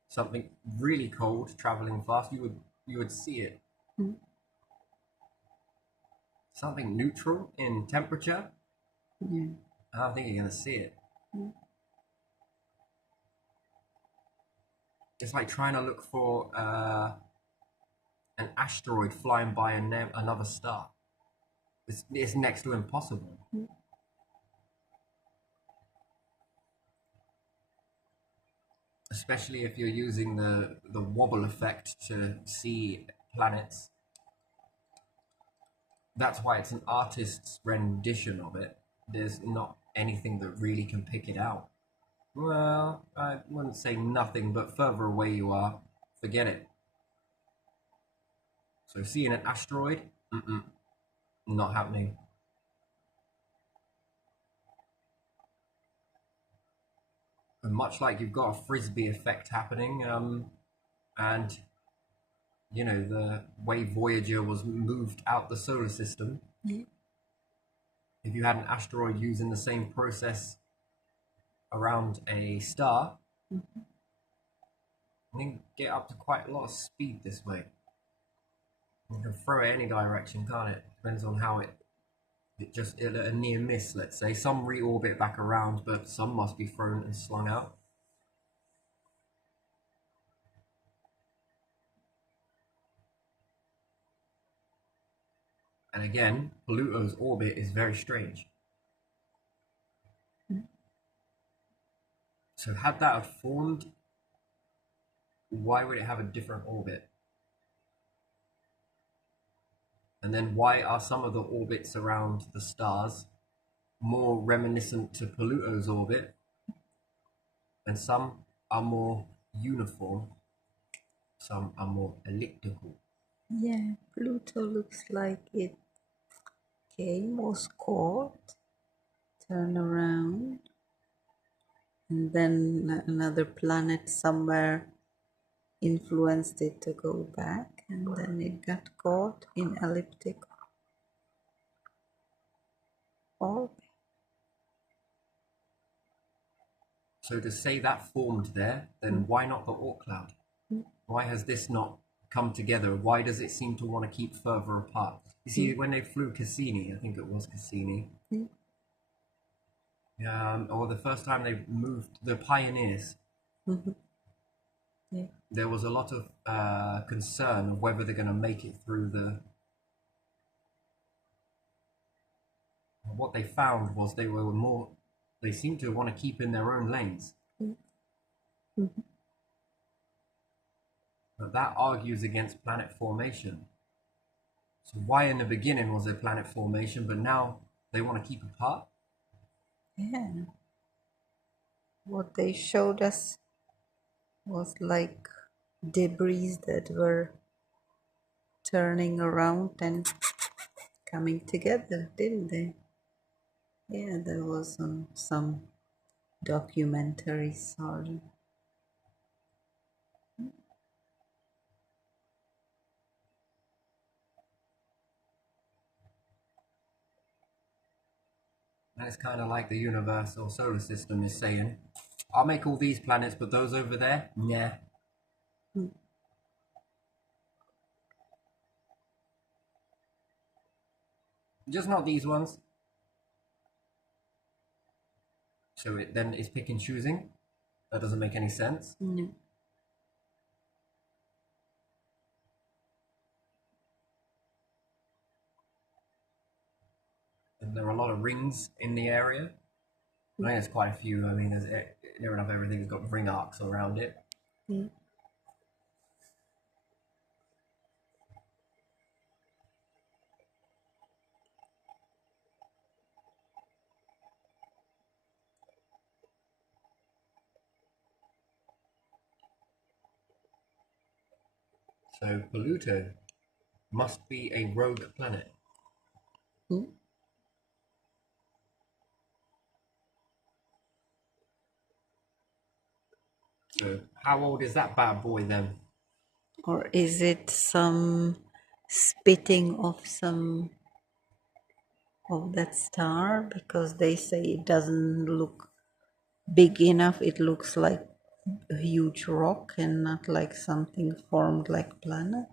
Something really cold traveling fast, you would see it. Something neutral in temperature, I don't think you're going to see it. It's like trying to look for an asteroid flying by another star. It's next to impossible. Especially if you're using the wobble effect to see planets. That's why it's an artist's rendition of it. There's not anything that really can pick it out. Well, I wouldn't say nothing, but further away you are, forget it. So seeing an asteroid, not happening. And much like you've got a frisbee effect happening, and you know the way Voyager was moved out the solar system. If you had an asteroid using the same process around a star, then get up to quite a lot of speed this way. You can throw it any direction, can't it? Depends on how it a near miss, let's say. Some reorbit back around, but some must be thrown and slung out. And again, Pluto's orbit is very strange. So had that have formed, why would it have a different orbit? And then why are some of the orbits around the stars more reminiscent to Pluto's orbit, and some are more uniform, some are more elliptical? Yeah, Pluto looks like it came, was caught, turned around, and then another planet somewhere influenced it to go back, and then it got caught in elliptic orbit. So to say that formed there, then why not the Oort cloud? Why has this not come together? Why does it seem to want to keep further apart? You see, when they flew Cassini, I think it was Cassini, or the first time they moved the Pioneers, there was a lot of concern of whether they're going to make it through the... What they found was they seemed to want to keep in their own lanes. But that argues against planet formation. So why in the beginning was there planet formation, but now they want to keep apart? Yeah. What they showed us was like debris that were turning around and coming together, didn't they? Yeah, there was on some documentary, sorry. And it's kind of like the universe or solar system is saying, I'll make all these planets, but those over there, nah. Just not these ones. So it then is pick and choosing. That doesn't make any sense. No. And there are a lot of rings in the area. I think there's quite a few. I mean, there's near enough everything's got ring arcs around it. So Pluto must be a rogue planet. So how old is that bad boy then? Or is it some spitting of some of that star? Because they say it doesn't look big enough. It looks like a huge rock and not like something formed like planet.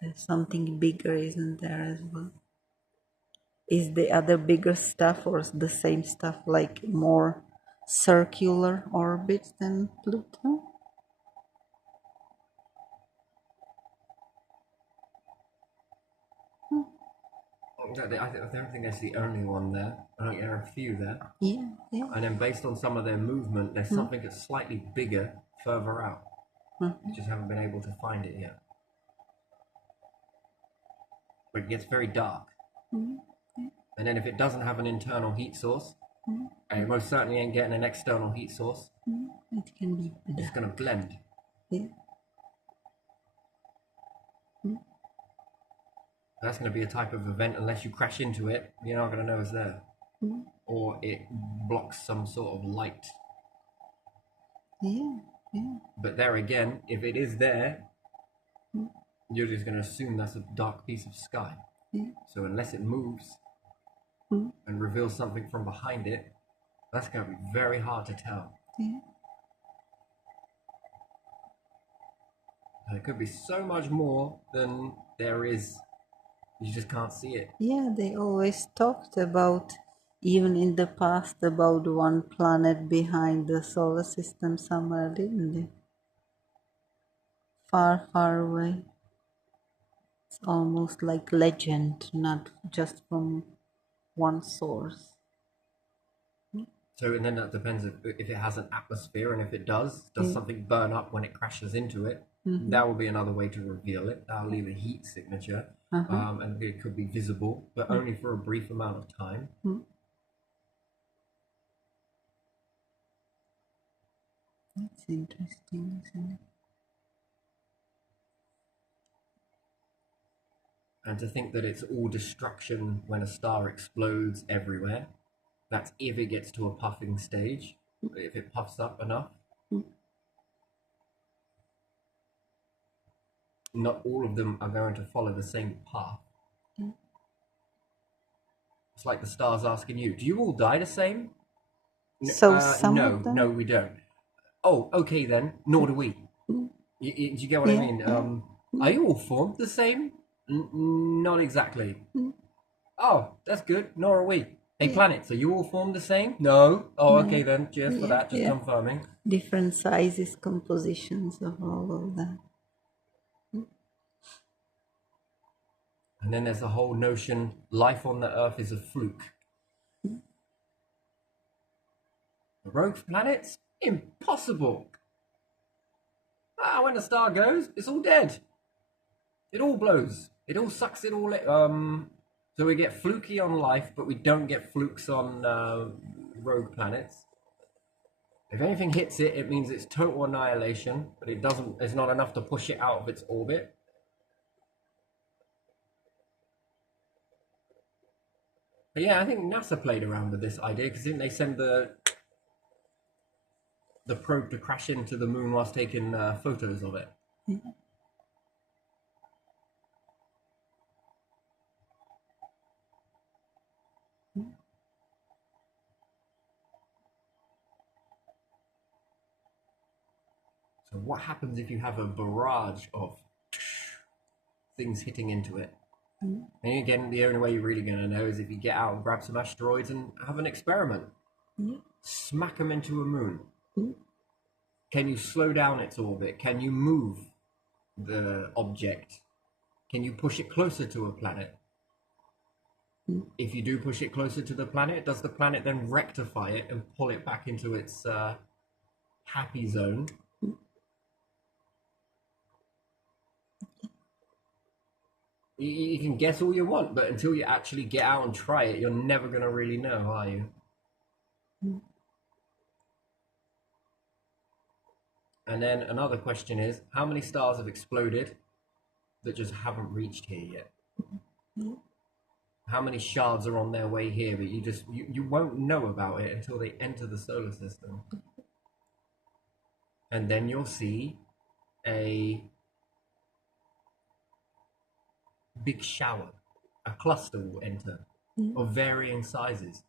There's something bigger, isn't there, as well? Is the other bigger stuff or the same stuff like more circular orbits than Pluto? I don't think that's the only one there. I think there are a few there. Yeah, yeah. And then based on some of their movement, there's something that's slightly bigger further out. Mhm. We just haven't been able to find it yet. But it gets very dark. Mhm. And then if it doesn't have an internal heat source, Mhm. and it most certainly ain't getting an external heat source, It can be it's black. going to blend. Yeah. That's going to be a type of event, unless you crash into it, you're not going to know it's there. Mhm. Or it blocks some sort of light. Yeah, yeah. But there again, if it is there, you're just going to assume that's a dark piece of sky. Yeah. So unless it moves Mhm. and reveals something from behind it, that's going to be very hard to tell. Yeah. There could be so much more than there is. You just can't see it. Yeah, they always talked about, even in the past, about one planet behind the solar system somewhere, didn't they? Far, far away. It's almost like legend, not just from one source. So, and then that depends if it has an atmosphere, and if it does something burn up when it crashes into it? That will be another way to reveal it. That'll leave a heat signature, and it could be visible, but only for a brief amount of time. That's interesting, isn't it? And to think that it's all destruction when a star explodes everywhere. That's if it gets to a puffing stage, if it puffs up enough. Not all of them are going to follow the same path. It's like the stars asking you, do you all die the same? So some no, of them? no, we don't. Oh, okay then, nor do we. Do you get what I Yeah, mean? yeah. Are you all formed the same? Not exactly. Oh, that's good, nor are we. Hey, planets, are you all formed the same? No. Oh, okay then, cheers for that, just confirming. Different sizes, compositions of all of that. And then there's the whole notion life on the Earth is a fluke. Rogue planets? Impossible. When a star goes, it's all dead. It all blows. It all sucks it all. So we get fluky on life, but we don't get flukes on rogue planets. If anything hits it, it means it's total annihilation, but it doesn't. It's not enough to push it out of its orbit. But yeah, I think NASA played around with this idea, because didn't they send the probe to crash into the moon whilst taking photos of it? So what happens if you have a barrage of things hitting into it? And again, the only way you're really going to know is if you get out and grab some asteroids and have an experiment. Smack them into a moon. Can you slow down its orbit? Can you move the object? Can you push it closer to a planet? If you do push it closer to the planet, does the planet then rectify it and pull it back into its happy zone? You can guess all you want, but until you actually get out and try it, you're never going to really know, are you? And then another question is, how many stars have exploded that just haven't reached here yet? How many shards are on their way here, but you won't know about it until they enter the solar system. And then you'll see a big shower. A cluster will enter of varying sizes.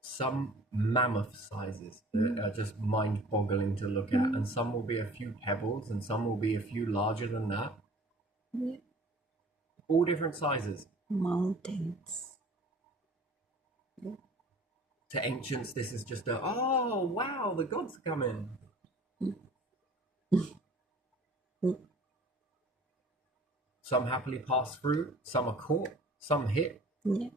Some mammoth sizes that are just mind-boggling to look at, and some will be a few pebbles, and some will be a few larger than that. All different sizes. Mountains. To ancients, this is just a, oh, wow, the gods are coming. Some happily pass through, some are caught, some hit. Yeah.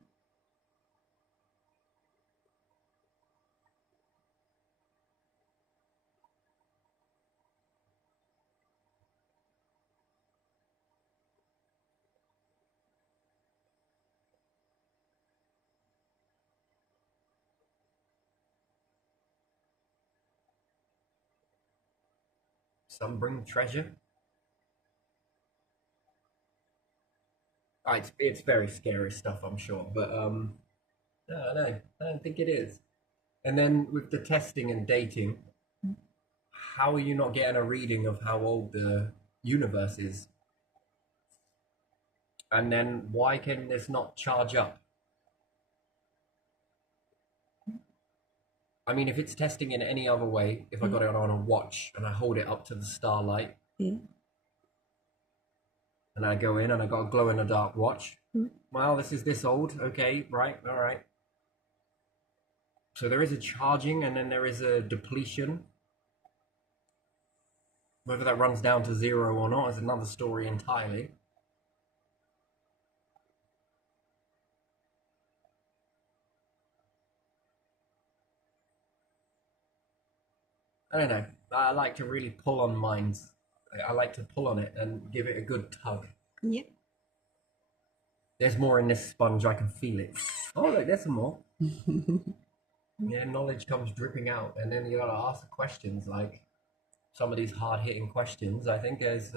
Some bring treasure. It's very scary stuff, I'm sure, but no, I don't think it is. And then with the testing and dating, how are you not getting a reading of how old the universe is? And then why can this not charge up? I mean, if it's testing in any other way, if I got it on a watch and I hold it up to the starlight Yeah. and I go in and I got a glow in the dark watch, well, this is this old, okay, right, all right. So there is a charging and then there is a depletion. Whether that runs down to zero or not is another story entirely. I don't know. I like to really pull on minds. I like to pull on it and give it a good tug. Yeah. There's more in this sponge. I can feel it. Oh, look, there's some more. Yeah, knowledge comes dripping out, and then you gotta ask the questions. Like some of these hard-hitting questions, I think is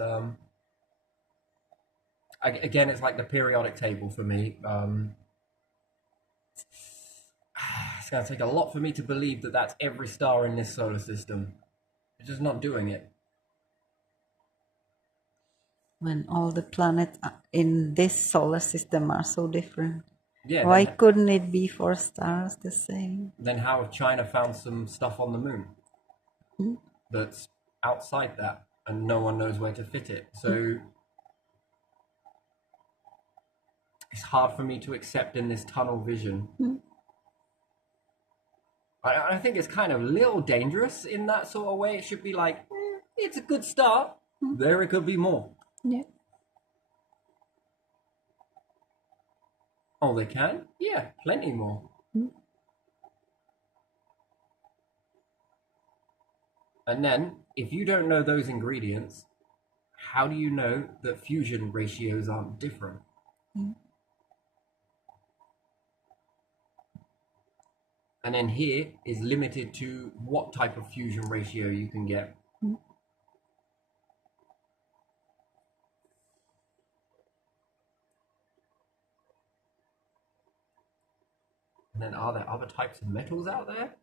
again, it's like the periodic table for me. It's gonna take a lot for me to believe that that's every star in this solar system. It's just not doing it. When all the planets in this solar system are so different. Yeah. Why couldn't it be for stars the same? Then how have China found some stuff on the moon that's outside that, and no one knows where to fit it? So it's hard for me to accept in this tunnel vision. I think it's kind of a little dangerous in that sort of way. It should be like, it's a good start. There it could be more. Yeah. Oh, they can? Yeah, plenty more. And then, if you don't know those ingredients, how do you know that fusion ratios aren't different? And then here is limited to what type of fusion ratio you can get. And then are there other types of metals out there?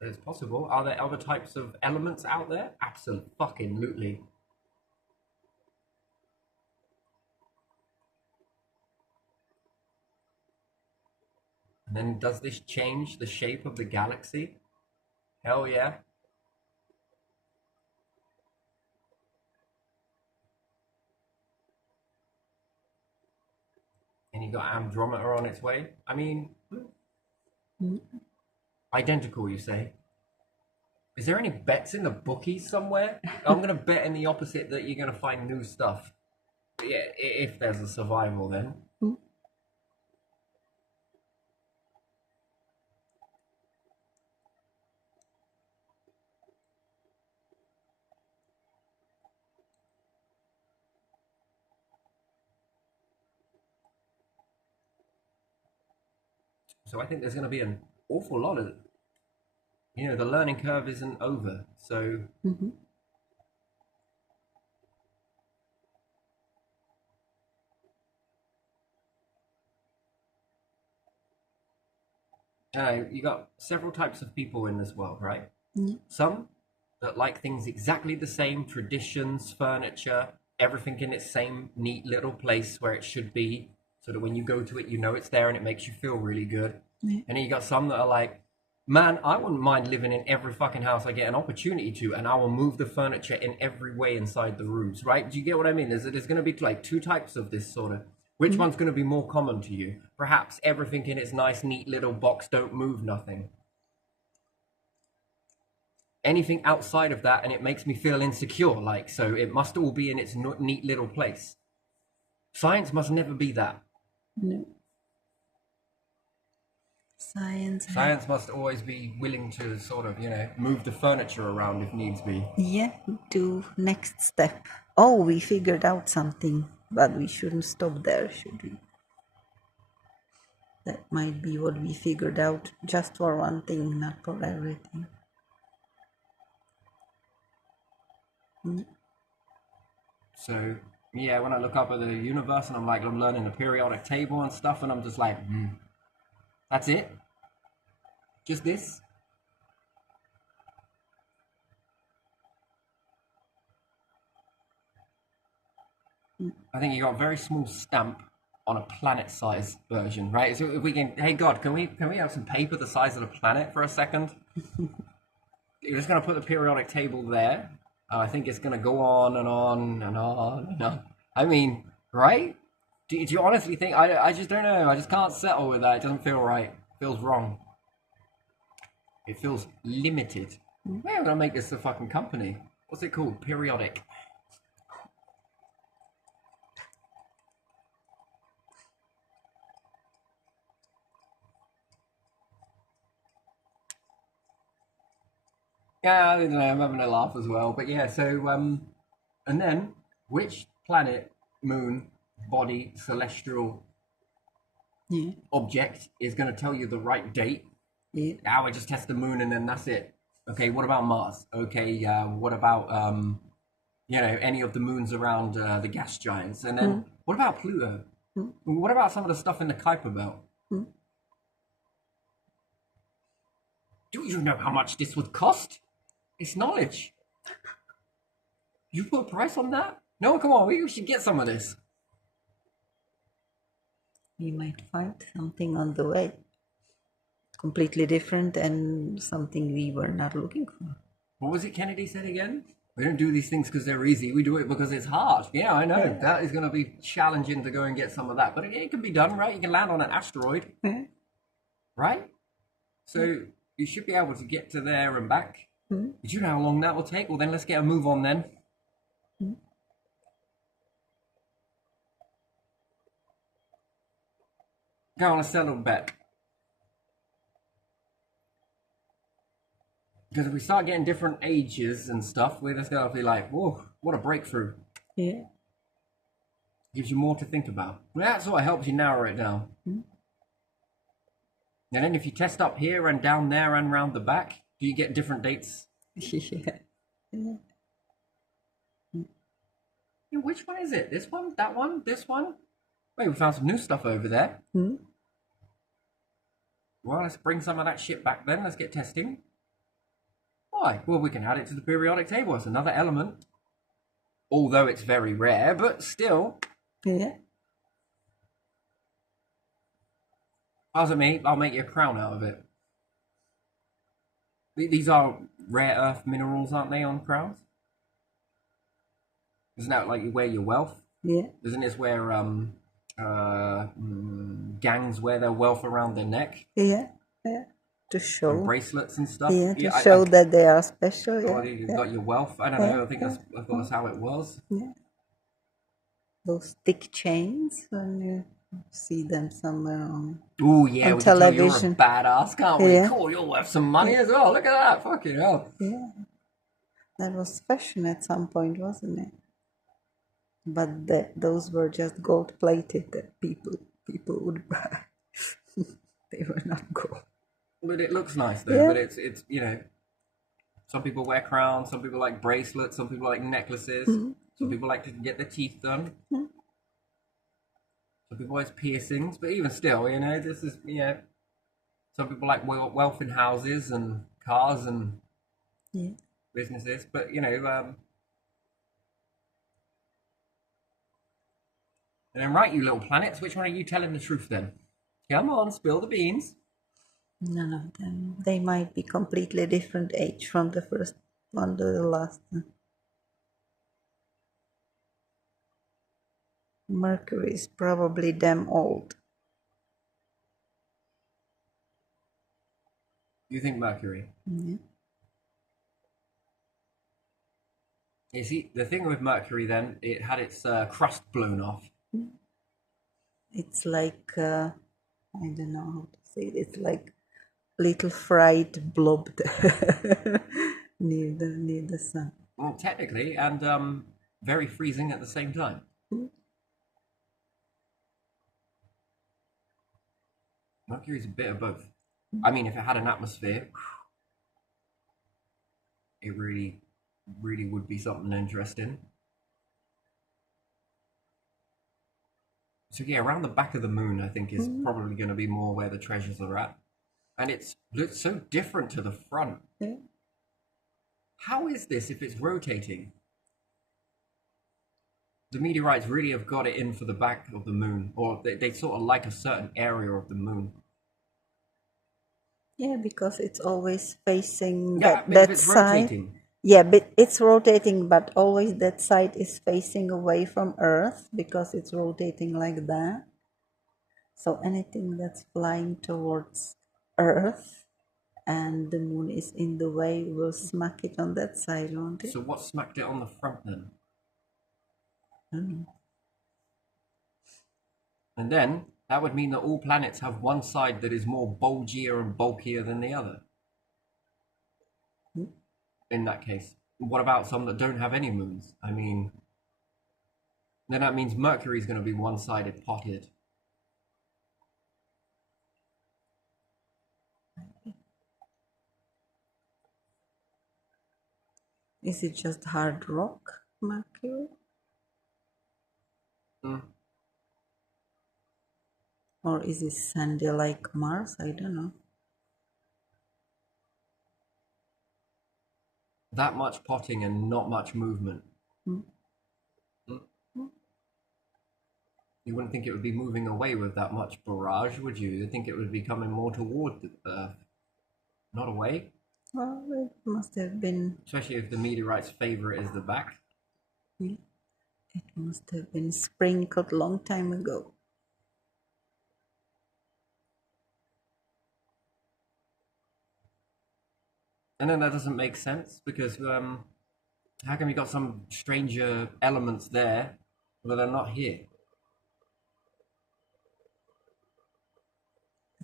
It's possible. Are there other types of elements out there? Absolutely. And then does this change the shape of the galaxy? Hell yeah. And you got Andromeda on its way. I mean, identical, you say? Is there any bets in the bookies somewhere? I'm going to bet in the opposite that you're going to find new stuff. Yeah, if there's a survival then. So I think there's going to be an awful lot of, the learning curve isn't over. So you got several types of people in this world, right? Some that like things exactly the same, traditions, furniture, everything in its same neat little place where it should be, so that when you go to it, you know it's there and it makes you feel really good. And then you got some that are like, man, I wouldn't mind living in every fucking house I get an opportunity to, and I will move the furniture in every way inside the rooms, right? Do you get what I mean? There's going to be like two types of this sort of. Which one's going to be more common to you? Perhaps everything in its nice, neat little box, don't move nothing. Anything outside of that, and it makes me feel insecure, like, so it must all be in its neat little place. Science must never be that. No. Science must always be willing to sort of, move the furniture around if needs be. Yeah, do next step. Oh, we figured out something, but we shouldn't stop there, should we? That might be what we figured out, just for one thing, not for everything. So, yeah, when I look up at the universe and I'm learning the periodic table and stuff, and I'm just like, that's it? Just this? I think you got a very small stamp on a planet-sized version, right? So if we can, hey God, can we have some paper the size of the planet for a second? You're just gonna put the periodic table there. I think it's gonna go on and on and on and on. I mean, right? Do you honestly think? I just don't know. I just can't settle with that. It doesn't feel right. It feels wrong. It feels limited. We're gonna make this a fucking company. What's it called? Periodic. Yeah, I don't know, I'm having a laugh as well. But yeah, so and then which planet, moon, body, celestial Yeah, object is going to tell you the right date? yeah. Now I just test the moon and then that's it. Okay, what about Mars? Okay, what about any of the moons around the gas giants? And then what about Pluto? What about some of the stuff in the Kuiper Belt? Do you know how much this would cost? It's knowledge. You put a price on that? No, come on, we should get some of this. We might find something on the way. Completely different and something we were not looking for. What was it Kennedy said again? We don't do these things because they're easy. We do it because it's hard. Yeah, I know. Yeah. That is going to be challenging to go and get some of that. But it can be done, right? You can land on an asteroid. Right? So you should be able to get to there and back. Did you know how long that will take? Well, then let's get a move on then. Go on a settle bet. Because if we start getting different ages and stuff, we're just going to be like, whoa, what a breakthrough. Yeah. Gives you more to think about. Well, that sort of helps you narrow it down. And then if you test up here and down there and round the back, do you get different dates? Yeah. Yeah, which one is it? This one? That one? This one? Wait, we found some new stuff over there. Well, let's bring some of that shit back then. Let's get testing. Why? Well, we can add it to the periodic table. It's another element. Although it's very rare, but still. Yeah. How's it me? I'll make you a crown out of it. These are rare earth minerals, aren't they, on crowns? Isn't that like you wear your wealth? Yeah. Isn't this where gangs wear their wealth around their neck? Yeah. Yeah. To show. And bracelets and stuff? Yeah, to show that they are special. Yeah. You've got your wealth. I don't know. I think that's how it was. Yeah. Those thick chains, when you see them somewhere on yeah, we television. Can tell you're a badass, can't we? Yeah. Cool, you'll have some money as well. Look at that. Fucking hell. Yeah. That was fashion at some point, wasn't it? But those were just gold plated that people would buy. They were not gold. But it looks nice though. Yeah. But it's some people wear crowns, some people like bracelets, some people like necklaces, some people like to get their teeth done. Some people like piercings, but even still, this is some people like wealth in houses and cars and businesses, but and then right, you little planets, which one are you telling the truth then? Come on, spill the beans. None of them. They might be completely different age from the first one to the last one. Mercury is probably damn old. You think Mercury? Yeah. You see, the thing with Mercury then, it had its crust blown off. It's like I don't know how to say it. It's like little fried blob near the sun. Well, technically, and very freezing at the same time. Mercury's a bit of both. I mean, if it had an atmosphere, it really, really would be something interesting. So yeah, around the back of the moon, I think is probably going to be more where the treasures are at, and it looks so different to the front. Yeah. How is this if it's rotating? The meteorites really have got it in for the back of the moon, or they sort of like a certain area of the moon. Yeah, because it's always facing Yeah, but if that it's side. rotating, Yeah, but it's rotating, but always that side is facing away from Earth because it's rotating like that. So anything that's flying towards Earth and the moon is in the way will smack it on that side, won't it? so what smacked it on the front then? Mm. And then that would mean that all planets have one side that is more bulgier and bulkier than the other. In that case, what about some that don't have any moons? I mean, then that means Mercury is going to be one-sided potted. Is it just hard rock, Mercury? Mm. Or is it sandy like Mars? I don't know. That much potting and not much movement. Mm. Mm. You wouldn't think it would be moving away with that much barrage, would you? You'd think it would be coming more toward the Earth, not away. Well, it must have been. Especially if the meteorite's favorite is the back. Yeah, it must have been sprinkled long time ago. And then that doesn't make sense because how come you got some stranger elements there but they're not here?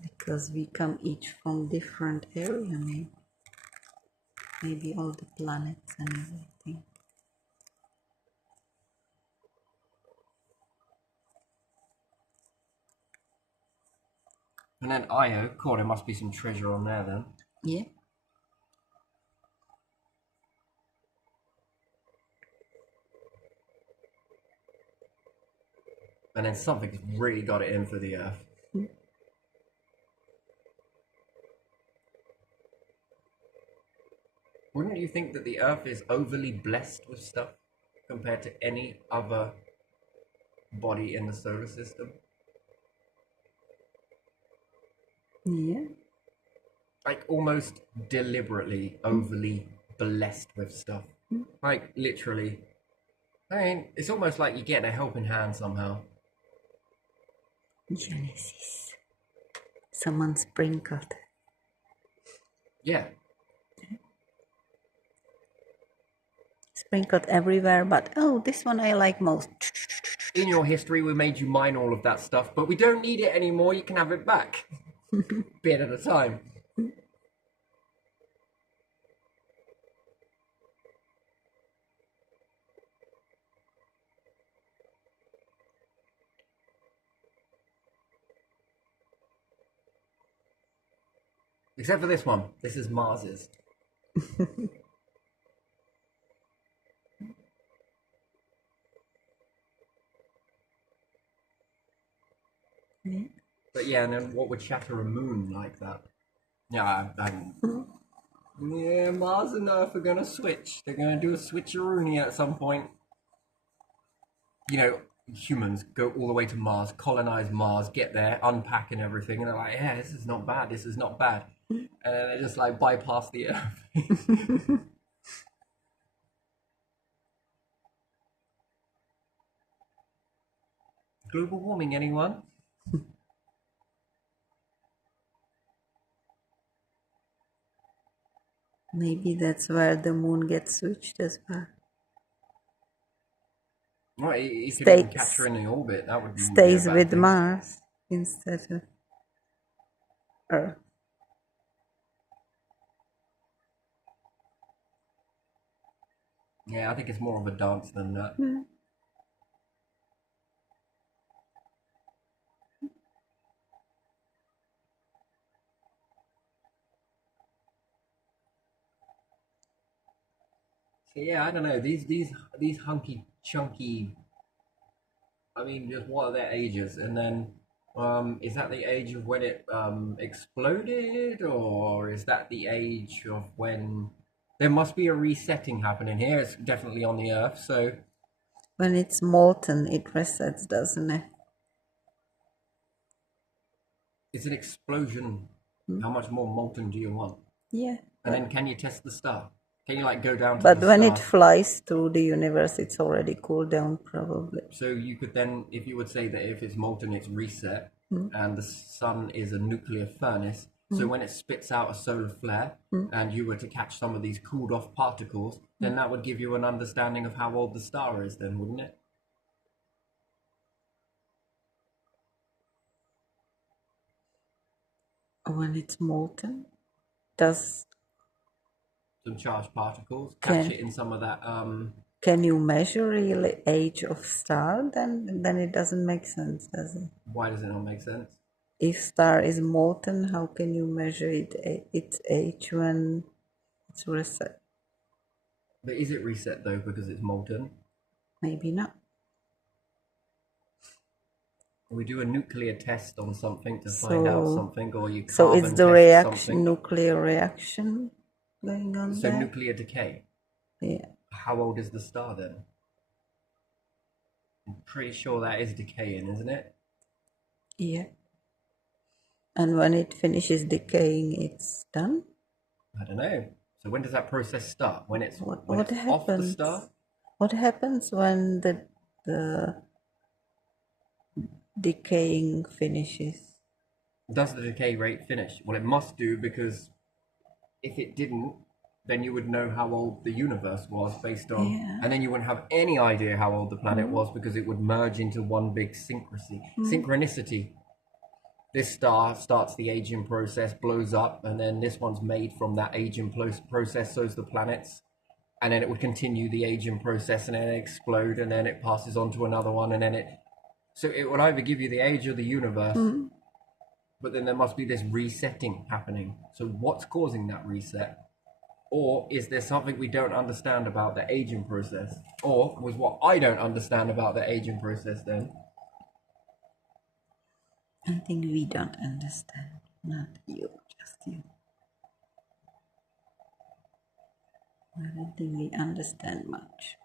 Because we come each from different area, maybe all the planets and everything. And then Io, cool, there must be some treasure on there then. Yeah. And then something's really got it in for the Earth. Wouldn't you think that the Earth is overly blessed with stuff compared to any other body in the solar system? Yeah. Like almost deliberately overly blessed with stuff. Like literally. I mean, it's almost like you're getting a helping hand somehow. Genesis. Someone sprinkled. Yeah. Sprinkled everywhere, but oh, this one I like most. In your history, we made you mine all of that stuff, but we don't need it anymore. You can have it back. Bit at a time. Except for this one. This is Mars's. Yeah. But yeah, and then what would shatter a moon like that? Yeah, yeah, Mars and Earth are gonna switch. They're gonna do a switcheroony at some point. You know, humans go all the way to Mars, colonize Mars, get there, unpack and everything, and they're like, yeah, this is not bad, this is not bad. And then they just like bypass the Earth. Global warming, anyone? Maybe that's where the moon gets switched as well. Right, you could even Stays- catch her in the orbit. That would be Stays a bad with thing. Mars instead of Earth. Yeah, I think it's more of a dance than that. So yeah, I don't know. These hunky chunky. I mean, just what are their ages? And then, is that the age of when it exploded, or is that the age of when there must be a resetting happening here? It's definitely on the Earth, so When it's molten, it resets, doesn't it? it's an explosion. How much more molten do you want? Yeah. And then, can you test the star? Can you like go down to But the when star? it flies through the universe, it's already cooled down, probably. So you could then, if you would say that if it's molten, it's reset, and the sun is a nuclear furnace. So when it spits out a solar flare, and you were to catch some of these cooled off particles, then that would give you an understanding of how old the star is, then, wouldn't it? When it's molten, does Some charged particles, catch Can- it in some of that. can you measure real age of star? Then it doesn't make sense, does it? Why does it not make sense? If star is molten, how can you measure its age when it's reset? But is it reset though because it's molten? Maybe not. We do a nuclear test on something to find out So- something, or you So carbon it's the test reaction, something. nuclear reaction going on So there. nuclear decay. Yeah. How old is the star then? I'm pretty sure that is decaying, isn't it? Yeah. And when it finishes decaying, it's done. I don't know. So when does that process start? When it's What when it's off the happens? star? What happens when the decaying finishes? Does the decay rate finish? Well, it must do, because if it didn't, then you would know how old the universe was based on, Yeah. and then you wouldn't have any idea how old the planet was, because it would merge into one big synchronicity. This star starts the aging process, blows up, and then this one's made from that aging process, so's the planets. And then it would continue the aging process, and then it explode, and then it passes on to another one, and then it... So it will either give you the age of the universe, but then there must be this resetting happening. So what's causing that reset? Or is there something we don't understand about the aging process? Or was what I don't understand about the aging process then? I think we don't understand. Not you, just you. I don't think we understand much.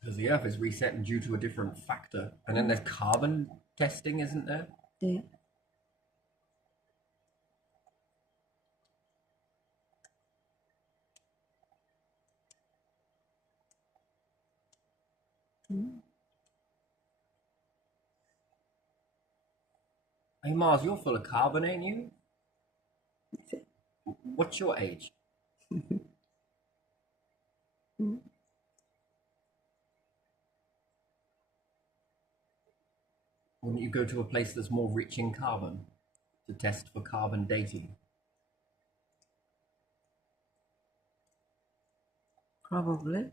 Because the Earth is resetting due to a different factor. And then there's carbon testing, isn't there? Yeah. Hey Mars, you're full of carbon, ain't you? What's your age? Wouldn't you go to a place that's more rich in carbon to test for carbon dating? Probably.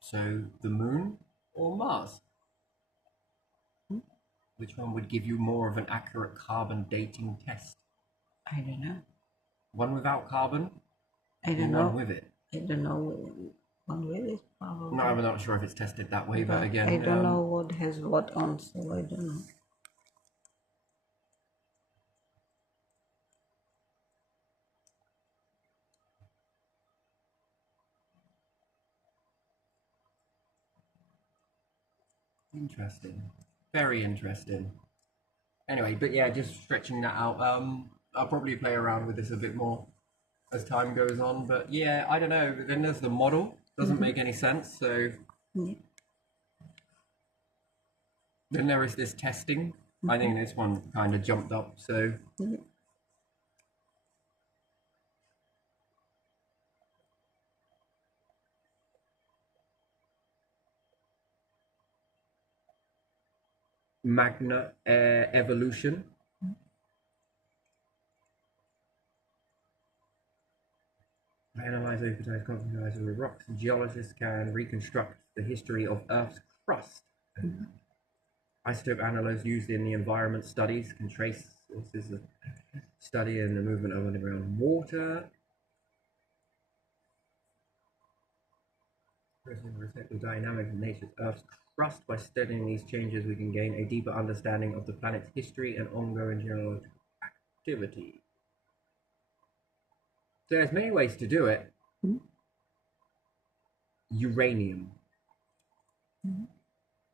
So the moon or Mars? Which one would give you more of an accurate carbon dating test? I don't know. One without carbon I or don't one know. with it? I don't know. One with it, probably. No, I'm not sure if it's tested that way, but again, I don't know what has what on, so I don't know. Interesting. Very interesting. Anyway, but yeah, just stretching that out. I'll probably play around with this a bit more as time goes on. But yeah, I don't know. Then there's the model. Doesn't make any sense. So Yeah. then there is this testing. I think this one kind of jumped up. So magna evolution. Analyze oversized concrete with rocks, and geologists can reconstruct the history of Earth's crust. Isotope analysts used in the environment studies can trace sources of study in the movement of underground water. The dynamics of nature's Earth's crust. By studying these changes, we can gain a deeper understanding of the planet's history and ongoing geological activity. So there's many ways to do it. Uranium.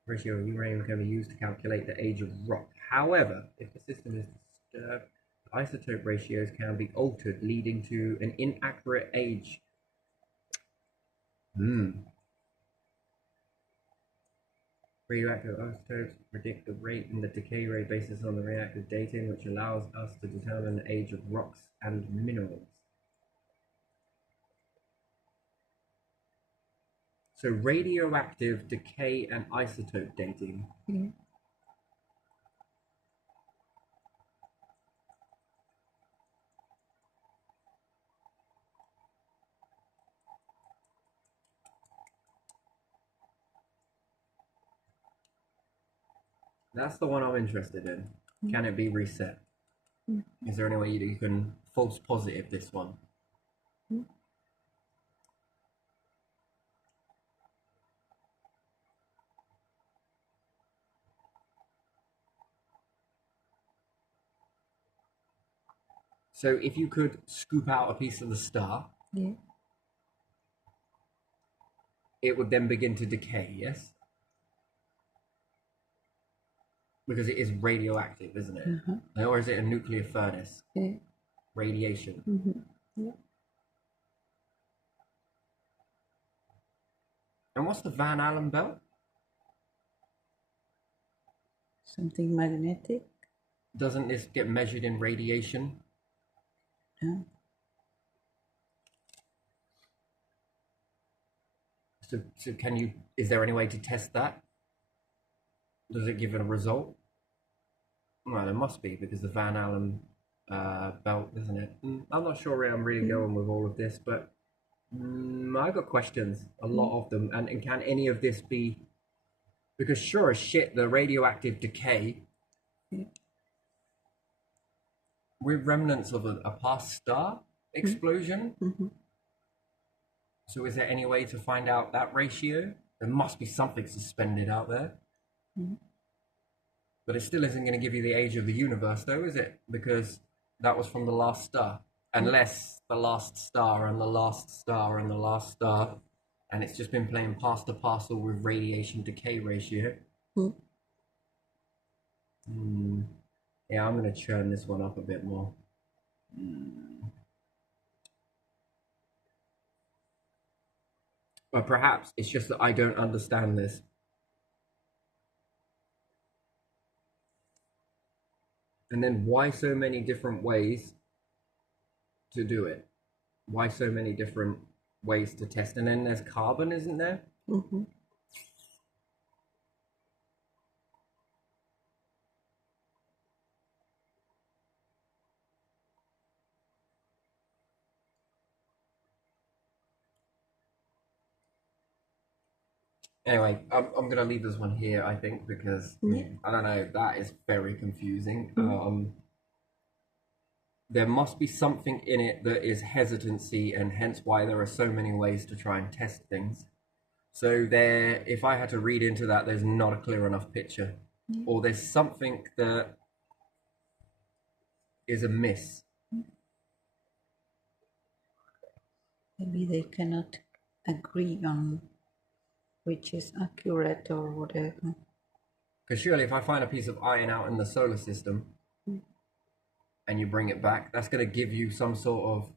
Ratio of uranium can be used to calculate the age of rock. However, if the system is disturbed, isotope ratios can be altered, leading to an inaccurate age. Radioactive isotopes predict the rate and the decay rate basis on the reactive dating, which allows us to determine the age of rocks and minerals. So radioactive decay and isotope dating. That's the one I'm interested in. Can it be reset? Is there any way you can false positive this one? So if you could scoop out a piece of the star, it would then begin to decay, yes? Because it is radioactive, isn't it? Or is it a nuclear furnace? Radiation. And what's the Van Allen belt? Something magnetic. Doesn't this get measured in radiation? So can you, is there any way to test that? Does it give a result? Well, there must be, because the Van Allen belt, isn't it? I'm not sure where I'm really going with all of this, but I've got questions, a lot of them. And can any of this be, because sure as shit, the radioactive decay with remnants of a past star explosion. So is there any way to find out that ratio? There must be something suspended out there. But it still isn't going to give you the age of the universe, though, is it? Because that was from the last star. Unless the last star and the last star and the last star, and it's just been playing past the parcel with radiation decay ratio. Yeah, I'm going to churn this one up a bit more. But perhaps it's just that I don't understand this. And then why so many different ways to do it? Why so many different ways to test? And then there's carbon, isn't there? Anyway, I'm going to leave this one here, I think, because I don't know, that is very confusing. There must be something in it that is hesitancy, and hence why there are so many ways to try and test things. So there, if I had to read into that, there's not a clear enough picture, or there's something that is amiss. Maybe they cannot agree on which is accurate or whatever. Because surely if I find a piece of iron out in the solar system and you bring it back, that's going to give you some sort of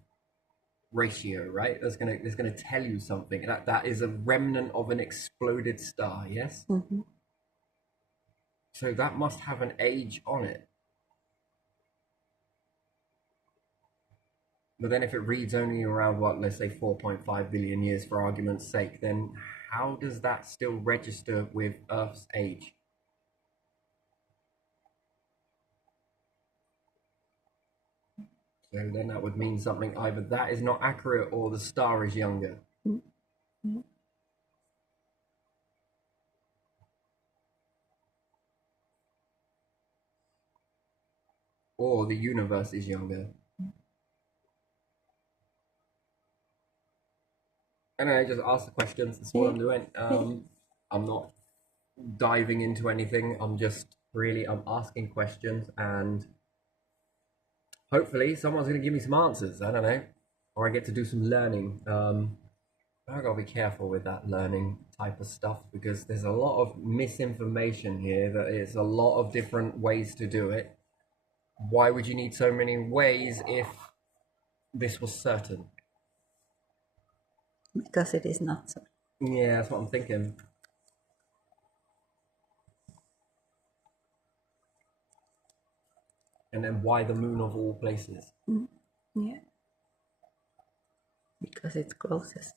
ratio, right? That's going to tell you something. That is a remnant of an exploded star, yes? So that must have an age on it. But then if it reads only around, what, let's say 4.5 billion years for argument's sake, then how does that still register with Earth's age? So then that would mean something, either that is not accurate or the star is younger. Mm-hmm. Or the universe is younger. Anyway, just ask the questions. That's what I'm doing. I'm not diving into anything. I'm asking questions, and hopefully someone's going to give me some answers. I don't know, or I get to do some learning. I gotta be careful with that learning type of stuff because there's a lot of misinformation here. That it's a lot of different ways to do it. Why would you need so many ways if this was certain? Because it is not so. Yeah, that's what I'm thinking. And then why the moon of all places? Yeah. Because it's closest.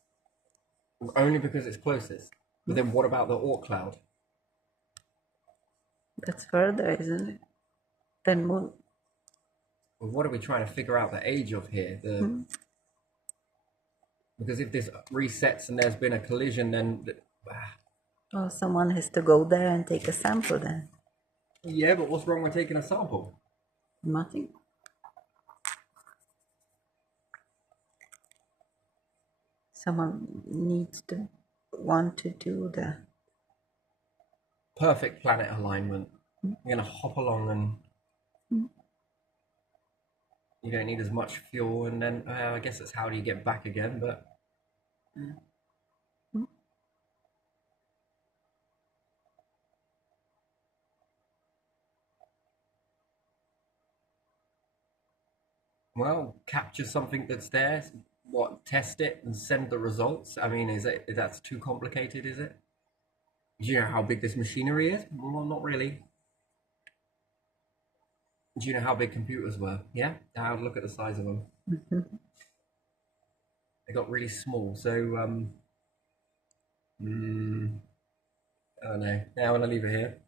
Only because it's closest. But then what about the Oort cloud? That's further, isn't it? Then moon. Well, what are we trying to figure out the age of here? Because if this resets and there's been a collision, then Well, someone has to go there and take a sample then. yeah, but what's wrong with taking a sample? Nothing. Someone needs to want to do the Perfect planet alignment. You're gonna hop along and you don't need as much fuel, and then I guess that's how do you get back again, but well, capture something that's there, what, test it and send the results. I mean, that's too complicated, is it? Do you know how big this machinery is? Well, not really. Do you know how big computers were? Yeah? Now look at the size of them. They got really small. So, I don't know. Now I'm going to leave it here.